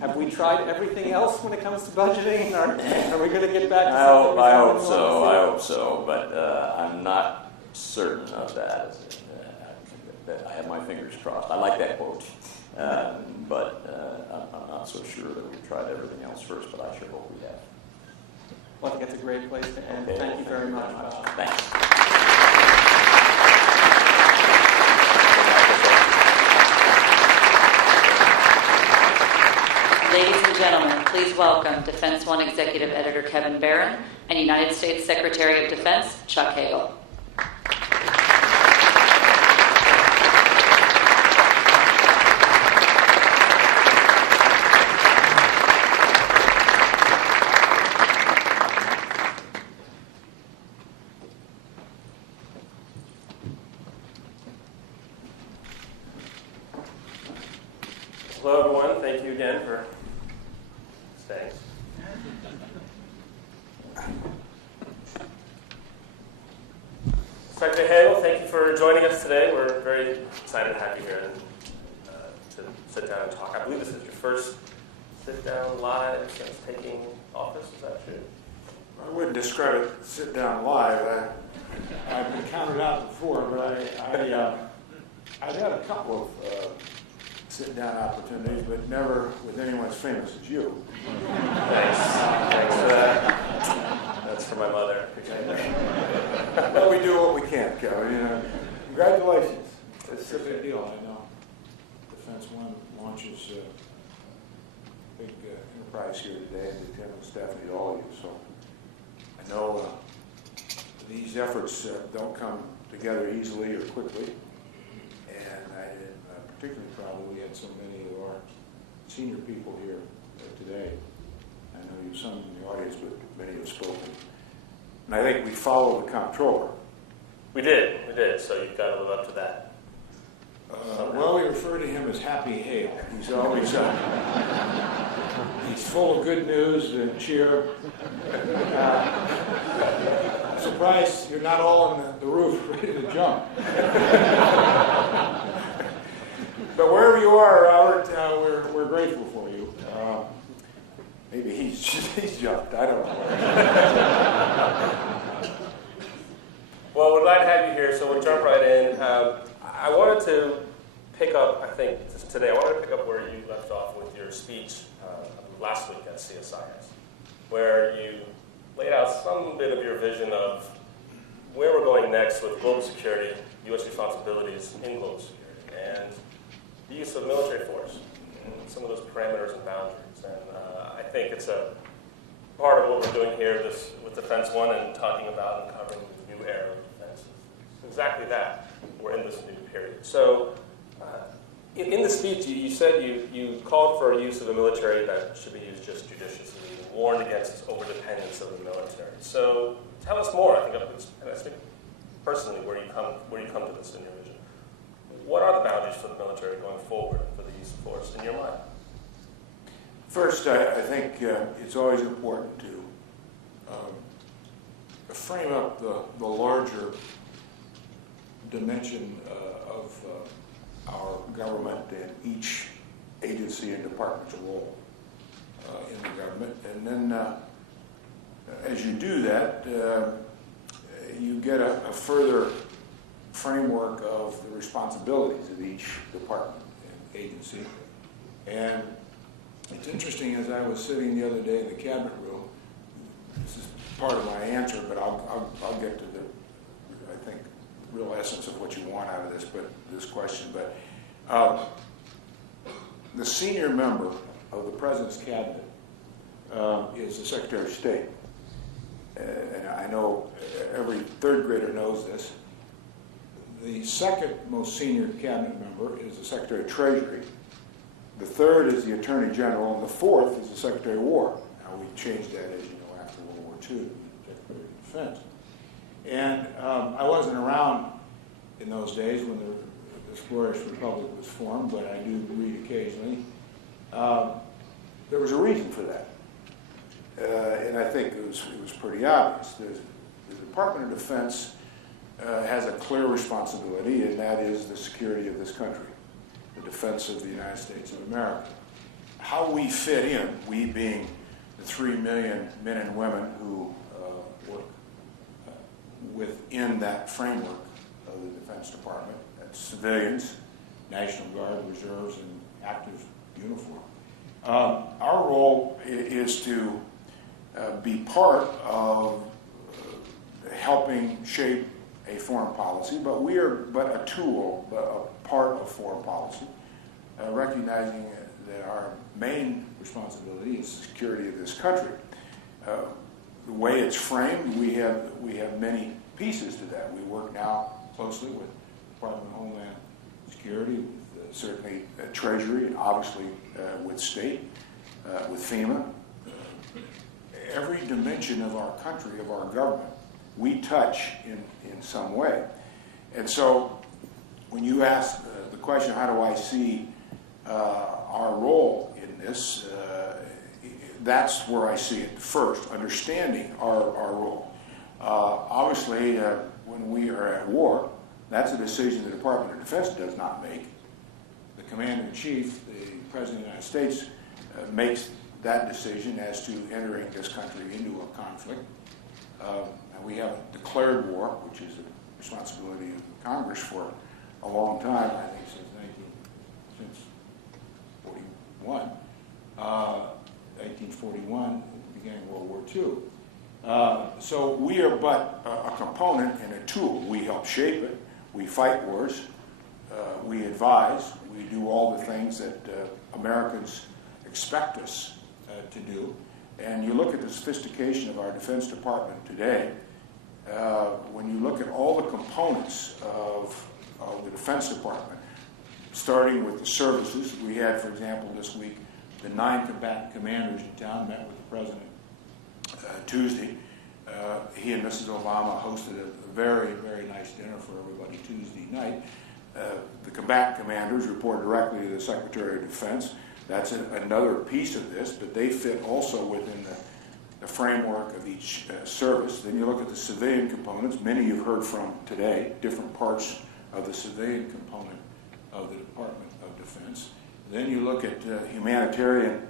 Have we tried everything else when it comes to budgeting? Are we going to get back to something? I hope so, but I'm not certain of that. I have my fingers crossed. I like that quote, but I'm not so sure that we've tried everything else first, but I sure hope we have. Well, I think it's a great place to end. Okay, Thank you very much, Bob. Thanks. Ladies and gentlemen, please welcome Defense One Executive Editor Kevin Barron and United States Secretary of Defense Chuck Hagel. Hello, everyone. Thank you again for staying. Secretary Hagel, thank you for joining us today. We're very excited to have you here and to sit down and talk. I believe this is your first sit-down live since taking office. Is that true? I wouldn't describe it sit down live. I've been counted out before, but I've had a couple of sit-down opportunities, but never with anyone as famous as you. Thanks. Thanks for that. That's for my mother. Well, we do what we can, Kevin. Congratulations. It's a big deal. I know Defense One launches a big enterprise here today, and Lieutenant Stephanie, all of you. So I know these efforts don't come together easily or quickly, and I am particularly proud that we had so many of our senior people here today. I know you have some in the audience, but many have spoken. And I think we follow the comptroller. We did. So you've got to live up to that. Well, we refer to him as Happy Hale. He's always he's full of good news and cheer. I'm surprised you're not all on the roof ready to jump. But wherever you are, Robert, we're grateful for you. Maybe he's jumped. I don't know. Well, we're glad to have you here, so we'll jump right in. I wanted to pick up, I think, today, I wanted to pick up where you left off with your speech last week at CSIS, where you laid out some bit of your vision of where we're going next with global security, U.S. responsibilities in global security, and the use of military force, and some of those parameters and boundaries. And I think it's a part of what we're doing here with Defense One and talking about and covering the new era of defense. It's exactly that. We're in this new period. So in the speech, you said you called for a use of the military that should be used just judiciously, warned against overdependence of the military. So tell us more. I think personally where you come to this in your vision. What are the boundaries for the military going forward for the use of force in your mind? First, I think it's always important to frame up the larger dimension of our government and each agency and department's role. in the government. And then as you do that, you get a further framework of the responsibilities of each department and agency. And it's interesting, as I was sitting the other day in the cabinet room, this is part of my answer, but I'll get to the, I think, real essence of what you want out of this question. But the senior member of the President's cabinet is the Secretary of State. And I know every third grader knows this. The second most senior cabinet member is the Secretary of Treasury. The third is the Attorney General, and the fourth is the Secretary of War. Now, we changed that, as you know, after World War II, Secretary of Defense. And I wasn't around in those days when the Spanish Republic was formed, but I do read occasionally. There was a reason for that. And I think it was pretty obvious. The Department of Defense has a clear responsibility, and that is the security of this country, the defense of the United States of America. How we fit in, we being the 3 million men and women who work within that framework of the Defense Department, that's civilians, National Guard, reserves, and active uniform. Our role is to be part of helping shape a foreign policy, but we are but a tool, but a part of foreign policy, recognizing that our main responsibility is the security of this country. The way it's framed, we have many pieces to that. We work now closely with the Department of Homeland Security, with, certainly Treasury, and obviously with State, with FEMA. Every dimension of our country, of our government, we touch in some way. And so when you ask the question, how do I see our role in this, that's where I see it first, understanding our role. Obviously, when we are at war, that's a decision the Department of Defense does not make. The Commander-in-Chief, the President of the United States, makes that decision as to entering this country into a conflict. And we haven't declared war, which is a responsibility of Congress for a long time, I think since 1941, beginning of World War II. So we are but a component and a tool. We help shape it. We fight wars. We advise. We do all the things that Americans expect us to do. And you look at the sophistication of our Defense Department today, when you look at all the components of the Defense Department, starting with the services. We had, for example, this week, the 9 combatant commanders in town met with the President Tuesday. He and Mrs. Obama hosted a very, very nice dinner for everybody Tuesday night. The combatant commanders report directly to the Secretary of Defense. That's another piece of this, but they fit also within the framework of each service. Then you look at the civilian components. Many you've heard from today, different parts of the civilian component of the Department of Defense. Then you look at humanitarian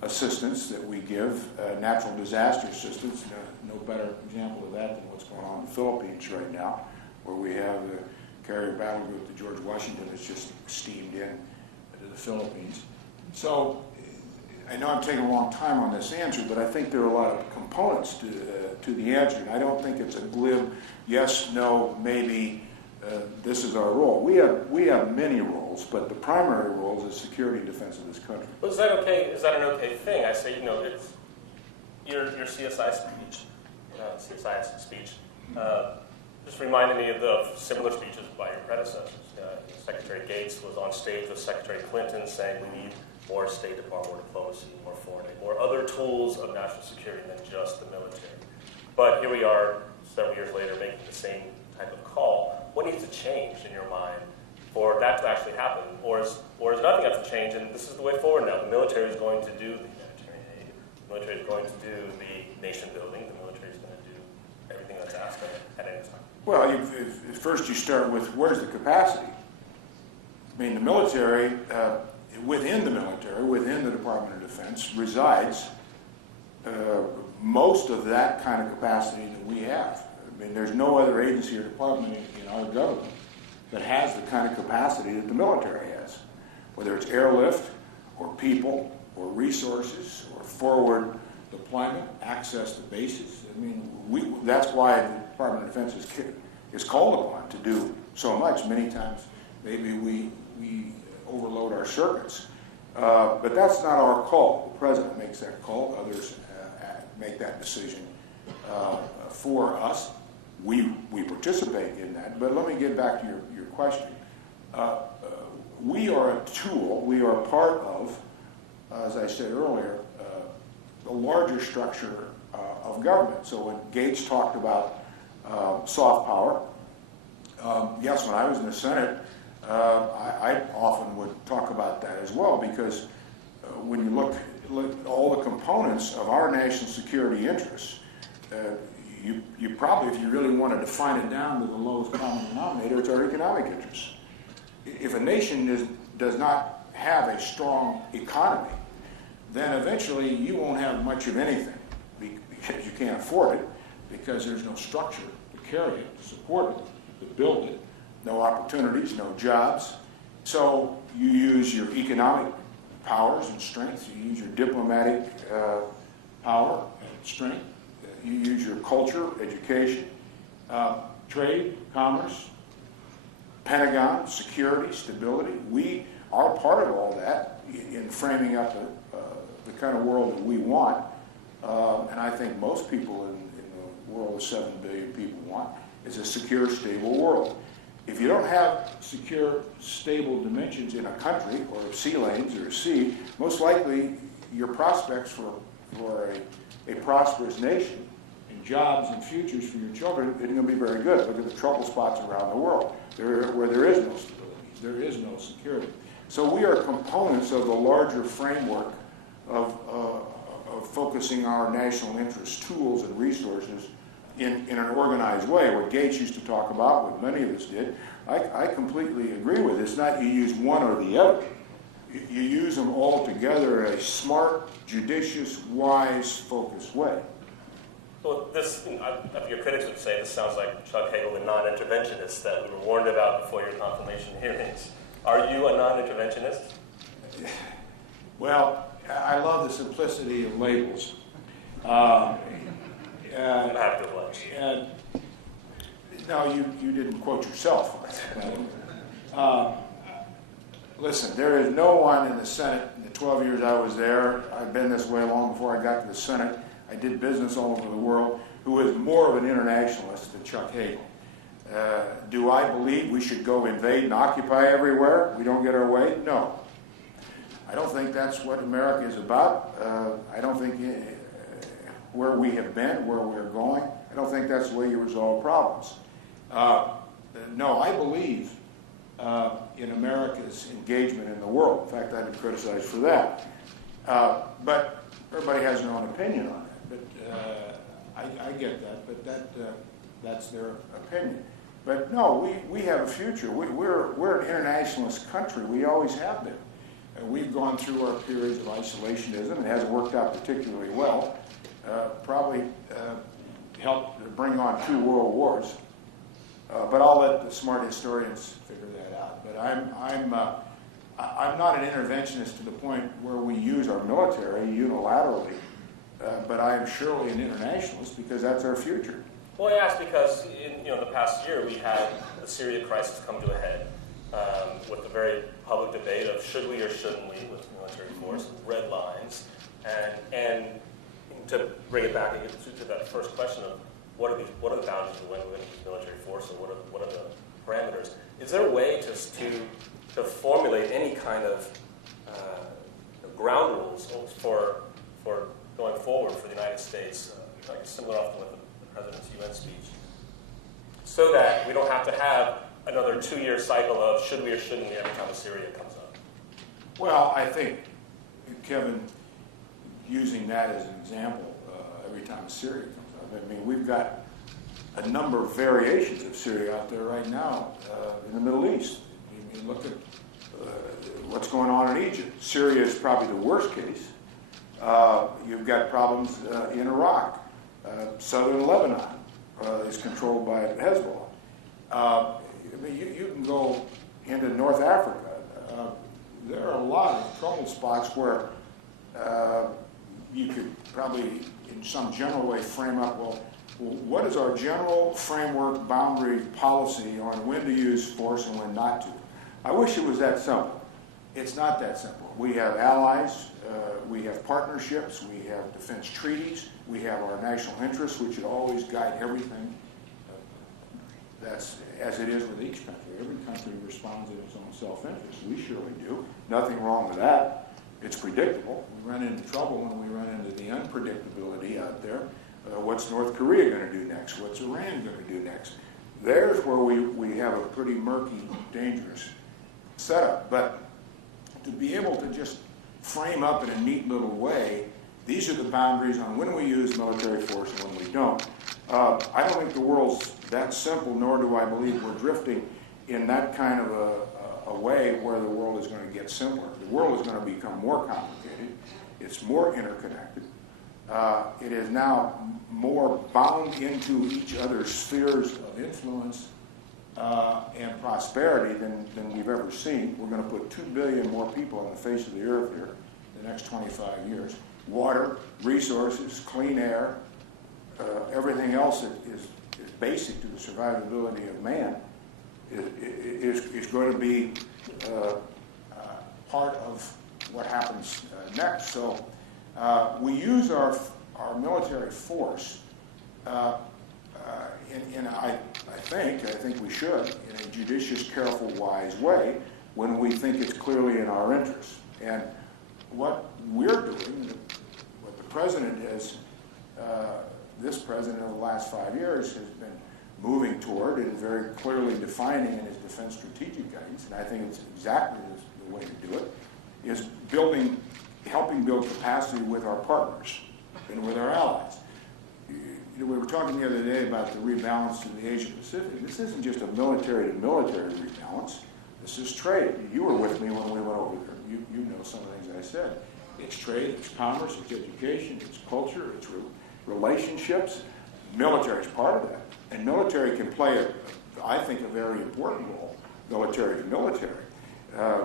assistance that we give, natural disaster assistance. No better example of that than what's going on in the Philippines right now, where we have the carrier battle group, the George Washington, that's just steamed in to the Philippines. So I know I'm taking a long time on this answer, but I think there are a lot of components to the answer. And I don't think it's a glib yes, no, maybe, this is our role. We have many roles, but the primary role is security and defense of this country. Well, is that okay? Is that an okay thing? I say, it's your CSI speech. Just reminded me of the similar speeches by your predecessors. Secretary Gates was on stage with Secretary Clinton saying we need more State Department, more diplomacy, more foreign aid, more other tools of national security than just the military. But here we are, several years later, making the same type of call. What needs to change in your mind for that to actually happen? Or is nothing have to change, and this is the way forward now? The military is going to do the humanitarian aid. The military is going to do the nation building. The military is going to do everything that's asked of it at any time. Well, first you start with where's the capacity? I mean, the military within the military, within the Department of Defense, resides most of that kind of capacity that we have. I mean, there's no other agency or department in our government that has the kind of capacity that the military has, whether it's airlift or people or resources or forward deployment, access to bases. I mean, that's why the Department of Defense is called upon to do so much. Many times, maybe we overload our circuits. But that's not our call. The President makes that call. Others make that decision for us. We participate in that. But let me get back to your question. We are a tool. We are part of, as I said earlier, the larger structure of government. So when Gates talked about soft power, yes, when I was in the Senate, I often would talk about that as well, because when you look at all the components of our national security interests, you probably, if you really want to define it down to the lowest common denominator, it's our economic interests. If a nation does not have a strong economy, then eventually you won't have much of anything, because you can't afford it, because there's no structure to carry it, to support it, to build it, no opportunities, no jobs. So you use your economic powers and strengths, you use your diplomatic power and strength, you use your culture, education, trade, commerce, Pentagon, security, stability. We are part of all that in framing up the kind of world that we want, and I think most people in the world of 7 billion people want, is a secure, stable world. If you don't have secure, stable dimensions in a country, or sea lanes or a sea, most likely your prospects for a prosperous nation and jobs and futures for your children isn't going to be very good. Look at the trouble spots around the world where there is no stability, there is no security. So we are components of the larger framework of focusing our national interest, tools and resources in an organized way. What Gates used to talk about, what many of us did, I completely agree with. It's not you use one or the other. You use them all together in a smart, judicious, wise, focused way. Well, this, your critics would say this sounds like Chuck Hagel, the non-interventionist that we were warned about before your confirmation hearings. Are you a non-interventionist? Well, I love the simplicity of labels. I'm happy with lunch. No, you didn't quote yourself. Listen, there is no one in the Senate in the 12 years I was there, I've been this way long before I got to the Senate, I did business all over the world, who is more of an internationalist than Chuck Hagel. Do I believe we should go invade and occupy everywhere? We don't get our way? No. I don't think that's what America is about. I don't think where we have been, where we're going, I don't think that's the way you resolve problems. No, I believe in America's engagement in the world. In fact, I've been criticized for that. But everybody has their own opinion on it. But I get that, but that's their opinion. But no, we have a future. We're an internationalist country. We always have been. We've gone through our periods of isolationism. It hasn't worked out particularly well. Probably helped bring on 2 world wars. But I'll let the smart historians figure that out. But I'm not an interventionist to the point where we use our military unilaterally. But I am surely an internationalist because that's our future. Well, I asked because in the past year we had the Syria crisis come to a head with the very public debate of should we or shouldn't we with military force, red lines, and to bring it back and get to that first question of what are the boundaries of when we're going to use military force, or what are the parameters? Is there a way to formulate any kind of ground rules for going forward for the United States, similar often with the President's UN speech, so that we don't have to have another 2-year cycle of should we or shouldn't we every time Syria comes up? Well, I think, Kevin, using that as an example, every time Syria comes up, I mean, we've got a number of variations of Syria out there right now in the Middle East. You look at what's going on in Egypt. Syria is probably the worst case. You've got problems in Iraq. Southern Lebanon is controlled by Hezbollah. I mean, you can go into North Africa. There are a lot of trouble spots where you could probably, in some general way, frame up, well, what is our general framework, boundary, policy on when to use force and when not to? I wish it was that simple. It's not that simple. We have allies, we have partnerships, we have defense treaties, we have our national interests, which should always guide everything. That's as it is with each country. Every country responds in its own self-interest. We surely do. Nothing wrong with that. It's predictable. We run into trouble when we run into the unpredictability out there. What's North Korea going to do next? What's Iran going to do next? There's where we have a pretty murky, dangerous setup. But to be able to just frame up in a neat little way, these are the boundaries on when we use military force and when we don't. I don't think the world's that simple, nor do I believe we're drifting in that kind of a way where the world is going to get simpler. The world is going to become more complicated. It's more interconnected. It is now more bound into each other's spheres of influence and prosperity than we've ever seen. We're going to put 2 billion more people on the face of the earth here in the next 25 years. Water, resources, clean air, everything else that is basic to the survivability of man is going to be part of what happens next. So we use our military force I think we should, in a judicious, careful, wise way, when we think it's clearly in our interest. And what we're doing, what the president has, this president over the last 5 years has been moving toward and very clearly defining in his defense strategic guidance, and I think it's exactly the way to do it, is helping build capacity with our partners and with our allies. We were talking the other day about the rebalance in the Asia Pacific. This isn't just a military-to-military rebalance. This is trade. You were with me when we went over there. You know some of the things I said. It's trade, it's commerce, it's education, it's culture, it's relationships. Military is part of that. And military can play, I think, a very important role, military to military.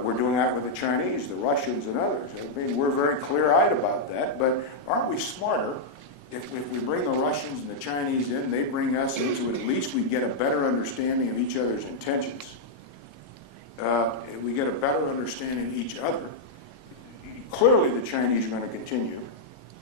We're doing that with the Chinese, the Russians, and others. I mean, we're very clear-eyed about that, but aren't we smarter if we bring the Russians and the Chinese in, they bring us into it, at least we get a better understanding of each other's intentions. If we get a better understanding of each other, clearly the Chinese are going to continue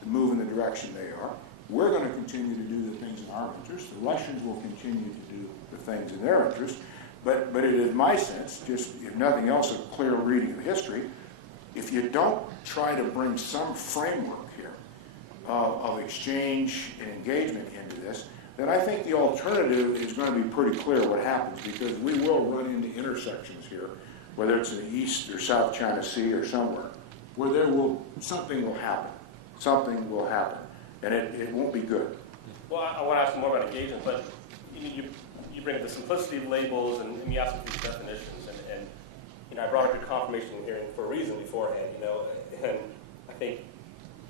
to move in the direction they are. We're going to continue to do the things in our interest. The Russians will continue to do the things in their interest. But it is my sense, just if nothing else, a clear reading of history, if you don't try to bring some framework here of exchange and engagement into this, then I think the alternative is going to be pretty clear what happens, because we will run into intersections here, whether it's in the East or South China Sea or somewhere, where something will happen. Something will happen. And it won't be good. Well, I want to ask you more about engagement, but you bring up the simplicity of labels and you ask for these definitions. And I brought up your confirmation hearing for a reason beforehand, and I think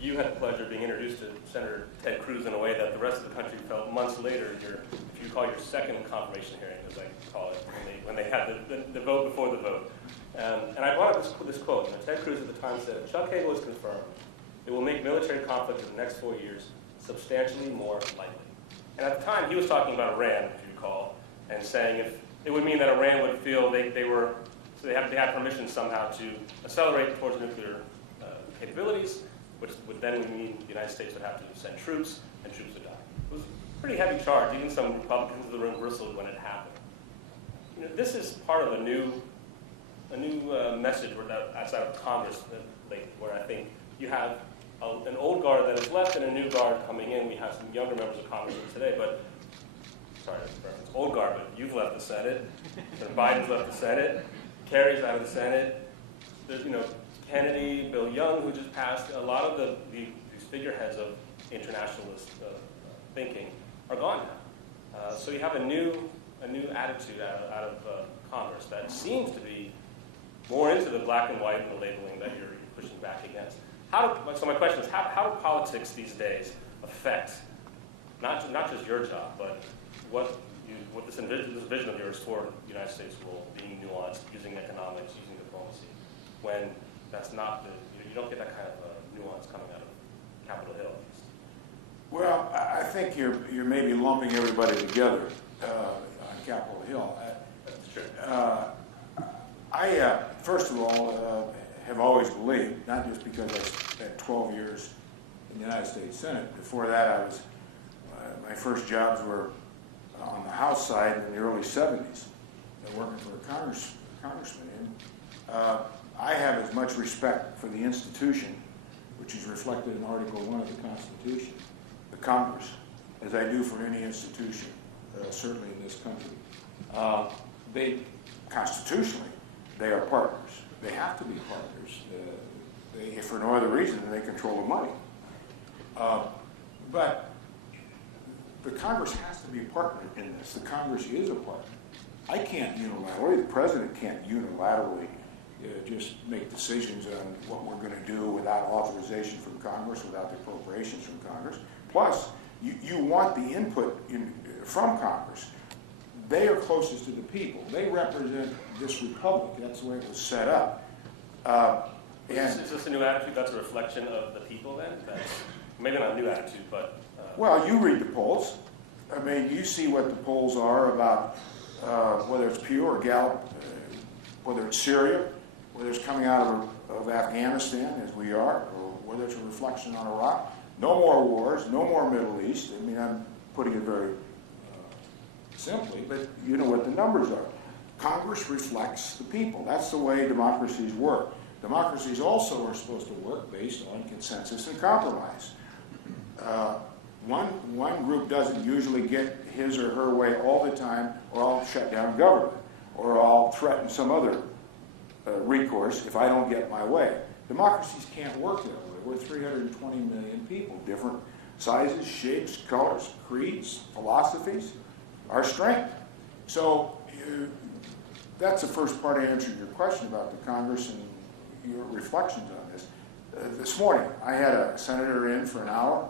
you had the pleasure of being introduced to Senator Ted Cruz in a way that the rest of the country felt months later, if you call your second confirmation hearing, as I call it, when they had the vote before the vote. And I brought up this quote. Ted Cruz at the time said, "Chuck Hagel has confirmed it will make military conflict in the next 4 years substantially more likely." And at the time, he was talking about Iran, if you recall, and saying if it would mean that Iran would feel they had permission somehow to accelerate towards nuclear capabilities, which would then mean the United States would have to send troops, and troops would die. It was a pretty heavy charge. Even some Republicans in the room bristled when it happened. This is part of a new message outside of Congress where I think you have an old guard that is left and a new guard coming in. We have some younger members of Congress today, but sorry, it's old guard, but you've left the Senate. Biden's left the Senate. Kerry's out of the Senate. There's Kennedy, Bill Young, who just passed. A lot of these figureheads of internationalist thinking are gone now. So you have a new attitude out of Congress that seems to be more into the black and white and the labeling that you're pushing back against. So my question is, how do politics these days affect not just your job, but what this vision of yours for the United States role, being nuanced, using economics, using diplomacy, when that's not you don't get that kind of nuance coming out of Capitol Hill? Well, I think you're maybe lumping everybody together on Capitol Hill. That's true. I first of all, have always believed, not just because I spent 12 years in the United States Senate. Before that, I was my first jobs were on the House side in the early 70s, working for a congressman. And I have as much respect for the institution, which is reflected in Article 1 of the Constitution, the Congress, as I do for any institution, certainly in this country. Constitutionally, they are partners. They have to be partners. If for no other reason than they control the money. But the Congress has to be a partner in this. The Congress is a partner. I can't unilaterally, the President can't unilaterally just make decisions on what we're going to do without authorization from Congress, without the appropriations from Congress. Plus, you want the input from Congress. They are closest to the people. They represent this republic. That's the way it was set up. Is this a new attitude that's a reflection of the people then? That's maybe not a new attitude, but... Well, you read the polls. I mean, you see what the polls are about whether it's Pew or Gallup, whether it's Syria, whether it's coming out of Afghanistan, as we are, or whether it's a reflection on Iraq. No more wars, no more Middle East. I mean, I'm putting it very simply, but you know what the numbers are. Congress reflects the people. That's the way democracies work. Democracies also are supposed to work based on consensus and compromise. One group doesn't usually get his or her way all the time, or I'll shut down government, or I'll threaten some other recourse if I don't get my way. Democracies can't work that way. We're 320 million people, different sizes, shapes, colors, creeds, philosophies, our strength. So that's the first part of answering your question about the Congress and your reflections on this. This morning, I had a senator in for an hour,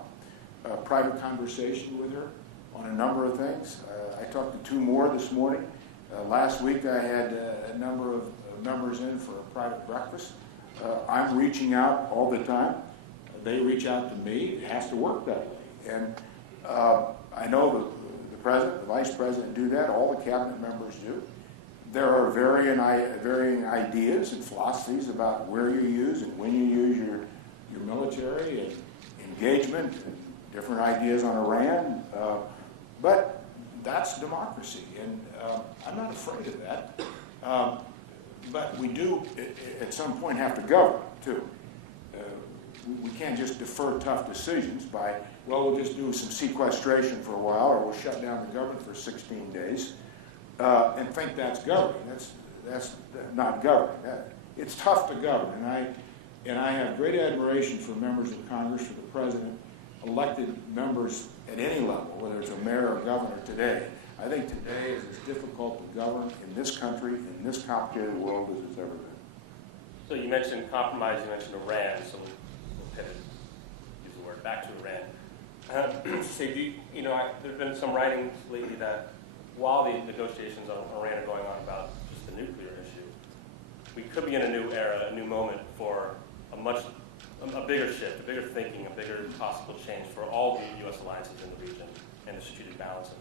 a private conversation with her on a number of things. I talked to two more this morning. Last week, I had a number of members in for a private breakfast. I'm reaching out all the time. They reach out to me. It has to work that way. And I know the president, the vice president do that. All the cabinet members do. There are varying ideas and philosophies about where you use and when you use your military and engagement and different ideas on Iran. But that's democracy, and I'm not afraid of that. But we do, at some point, have to govern, too. We can't just defer tough decisions by, well, we'll just do some sequestration for a while, or we'll shut down the government for 16 days. And think that's governing. That's not governing. It's tough to govern, and I have great admiration for members of Congress, for the president, elected members at any level, whether it's a mayor or governor today. I think today is as difficult to govern in this country, in this complicated world, as it's ever been. So you mentioned compromise, you mentioned Iran, so we'll pivot, use the word, back to Iran. There's been some writings lately that while the negotiations on Iran are going on about just the nuclear issue, we could be in a new era, a new moment for a bigger shift, a bigger thinking, a bigger possible change for all the U.S. alliances in the region and the strategic balancing.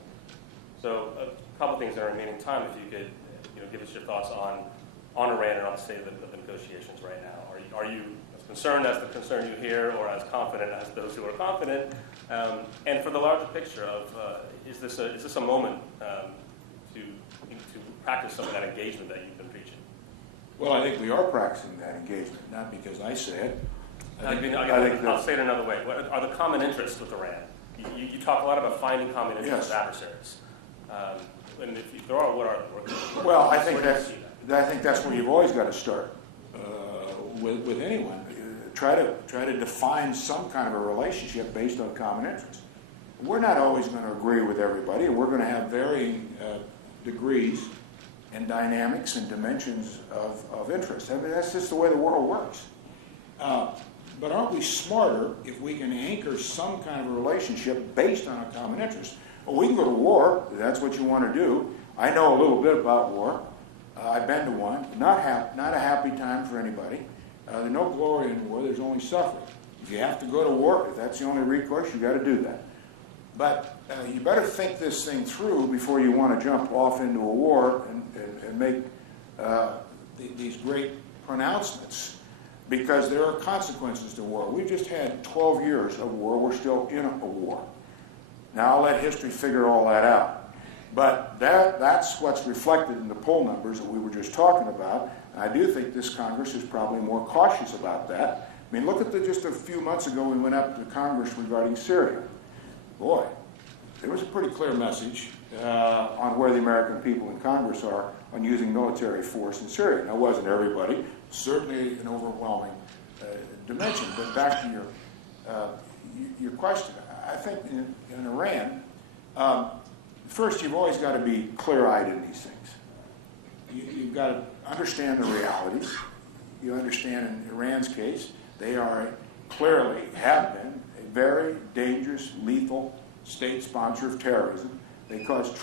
So a couple things in our remaining time, if you could give us your thoughts on Iran and on the state of the negotiations right now. Are you as concerned as the concern you hear, or as confident as those who are confident? And for the larger picture of, is this a moment to practice some of that engagement that you've been preaching? Well, I think we are practicing that engagement, not because I say it. I'll say it another way. What are the common interests with Iran? You talk a lot about finding common interests with adversaries. And if there are, what are they? Well, I think that's where you've always got to start with anyone. Try to define some kind of a relationship based on common interests. We're not always going to agree with everybody, and we're going to have varying degrees and dynamics and dimensions of interest. I mean, that's just the way the world works. But aren't we smarter if we can anchor some kind of a relationship based on a common interest? Well, we can go to war, if that's what you want to do. I know a little bit about war. I've been to one. Not a happy time for anybody. There's no glory in war, there's only suffering. If you have to go to war, if that's the only recourse, you got to do that. But you better think this thing through before you want to jump off into a war and make these great pronouncements, because there are consequences to war. We've just had 12 years of war. We're still in a war. Now, I'll let history figure all that out. But that's what's reflected in the poll numbers that we were just talking about. I do think this Congress is probably more cautious about that. I mean, look at just a few months ago we went up to Congress regarding Syria. Boy, there was a pretty clear message on where the American people in Congress are on using military force in Syria. Now, it wasn't everybody, certainly an overwhelming dimension. But back to your question, I think in Iran, first you've always got to be clear-eyed in these things. You've got to understand the realities. You understand in Iran's case, they are clearly have been a very dangerous, lethal state sponsor of terrorism. They cause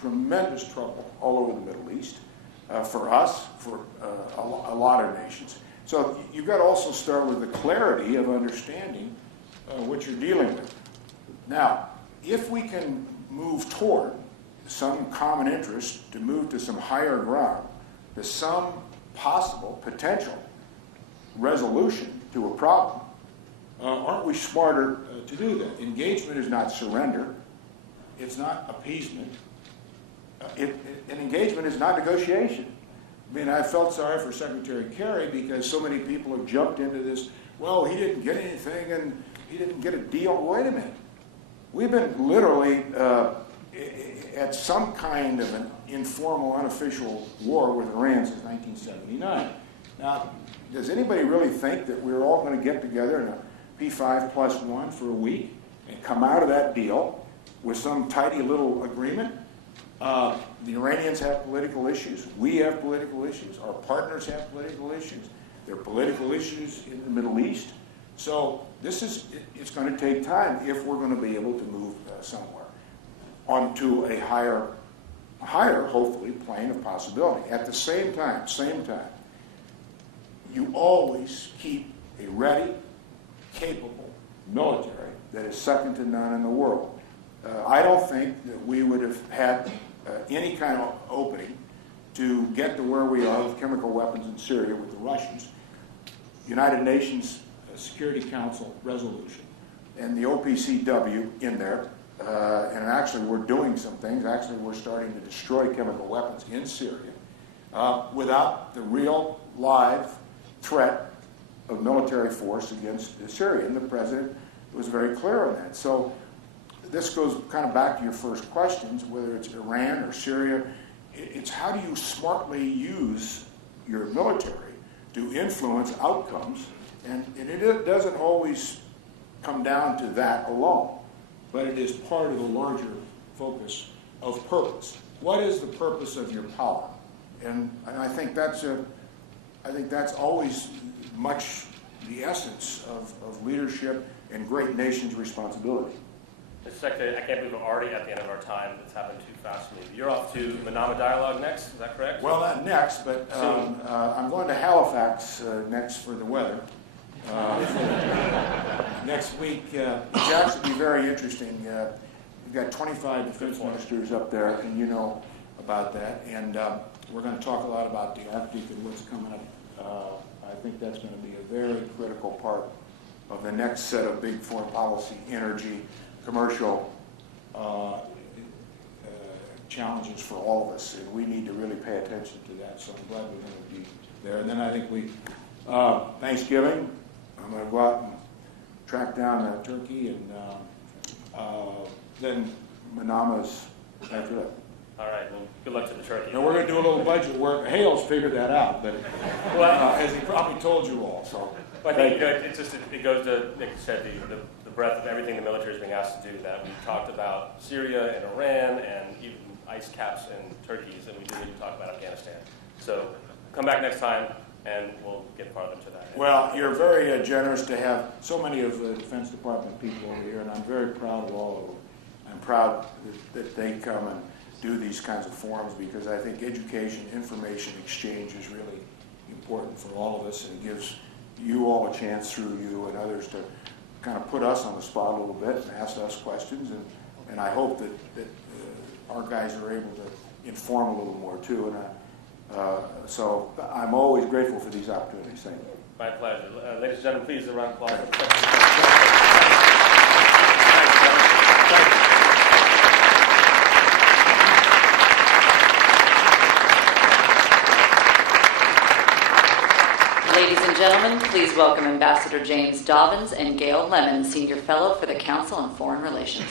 tremendous trouble all over the Middle East, for us, for a lot of nations. So you've got to also start with the clarity of understanding what you're dealing with. Now, if we can move toward some common interest, to move to some higher ground, to some possible, potential resolution to a problem, aren't we smarter to do that? Engagement is not surrender. It's not appeasement. And engagement is not negotiation. I mean, I felt sorry for Secretary Kerry because so many people have jumped into this, well, he didn't get anything and he didn't get a deal. Wait a minute. We've been literally at some kind of an informal, unofficial war with Iran since 1979. Now, does anybody really think that we're all going to get together in a P5+1 for a week and come out of that deal with some tidy little agreement? The Iranians have political issues. We have political issues. Our partners have political issues. There are political issues in the Middle East. So it's going to take time if we're going to be able to move somewhere onto a higher, hopefully, plane of possibility. At the same time, you always keep a ready, capable military that is second to none in the world. I don't think that we would have had any kind of opening to get to where we are with chemical weapons in Syria with the Russians. United Nations Security Council resolution and the OPCW in there, and actually we're doing some things. Actually, we're starting to destroy chemical weapons in Syria without the real live threat of military force against Syria. And the president was very clear on that. So this goes kind of back to your first questions, whether it's Iran or Syria. It's how do you smartly use your military to influence outcomes. And it doesn't always come down to that alone, but it is part of the larger focus of purpose. What is the purpose of your power? And I think that's always much the essence of leadership and great nations' responsibility. Mr. Secretary, I can't believe we're already at the end of our time. It's happened too fast for me. You're off to Manama Dialogue next, is that correct? Well, not next, but I'm going to Halifax next for the weather. Next week, it's actually be very interesting. We've got 25 defense ministers up there, and you know about that. And we're going to talk a lot about the Arctic and what's coming up. I think that's going to be a very critical part of the next set of big foreign policy, energy, commercial challenges for all of us. And we need to really pay attention to that. So I'm glad we're going to be there. And then I think Thanksgiving, I'm going to go out and track down Turkey, and then Manama's after that. All right, well, good luck to the turkey. Now we're going to do a little budget work. Hale's figured that out, but as he probably told you all. So I think it goes to, Nick said, the breadth of everything the military is being asked to do. That we talked about Syria and Iran and even ice caps and turkeys, and we didn't even talk about Afghanistan. So come back next time, and we'll get farther to that. Well, you're very generous to have so many of the Defense Department people over here, and I'm very proud of all of them. I'm proud that they come and do these kinds of forums, because I think education, information exchange is really important for all of us, and gives you all a chance through you and others to kind of put us on the spot a little bit and ask us questions, and I hope that our guys are able to inform a little more too, and so I'm always grateful for these opportunities. Thank you. My pleasure. Ladies and gentlemen, please a round of applause. Ladies and gentlemen, please welcome Ambassador James Dobbins and Gail Lemon, Senior Fellow for the Council on Foreign Relations.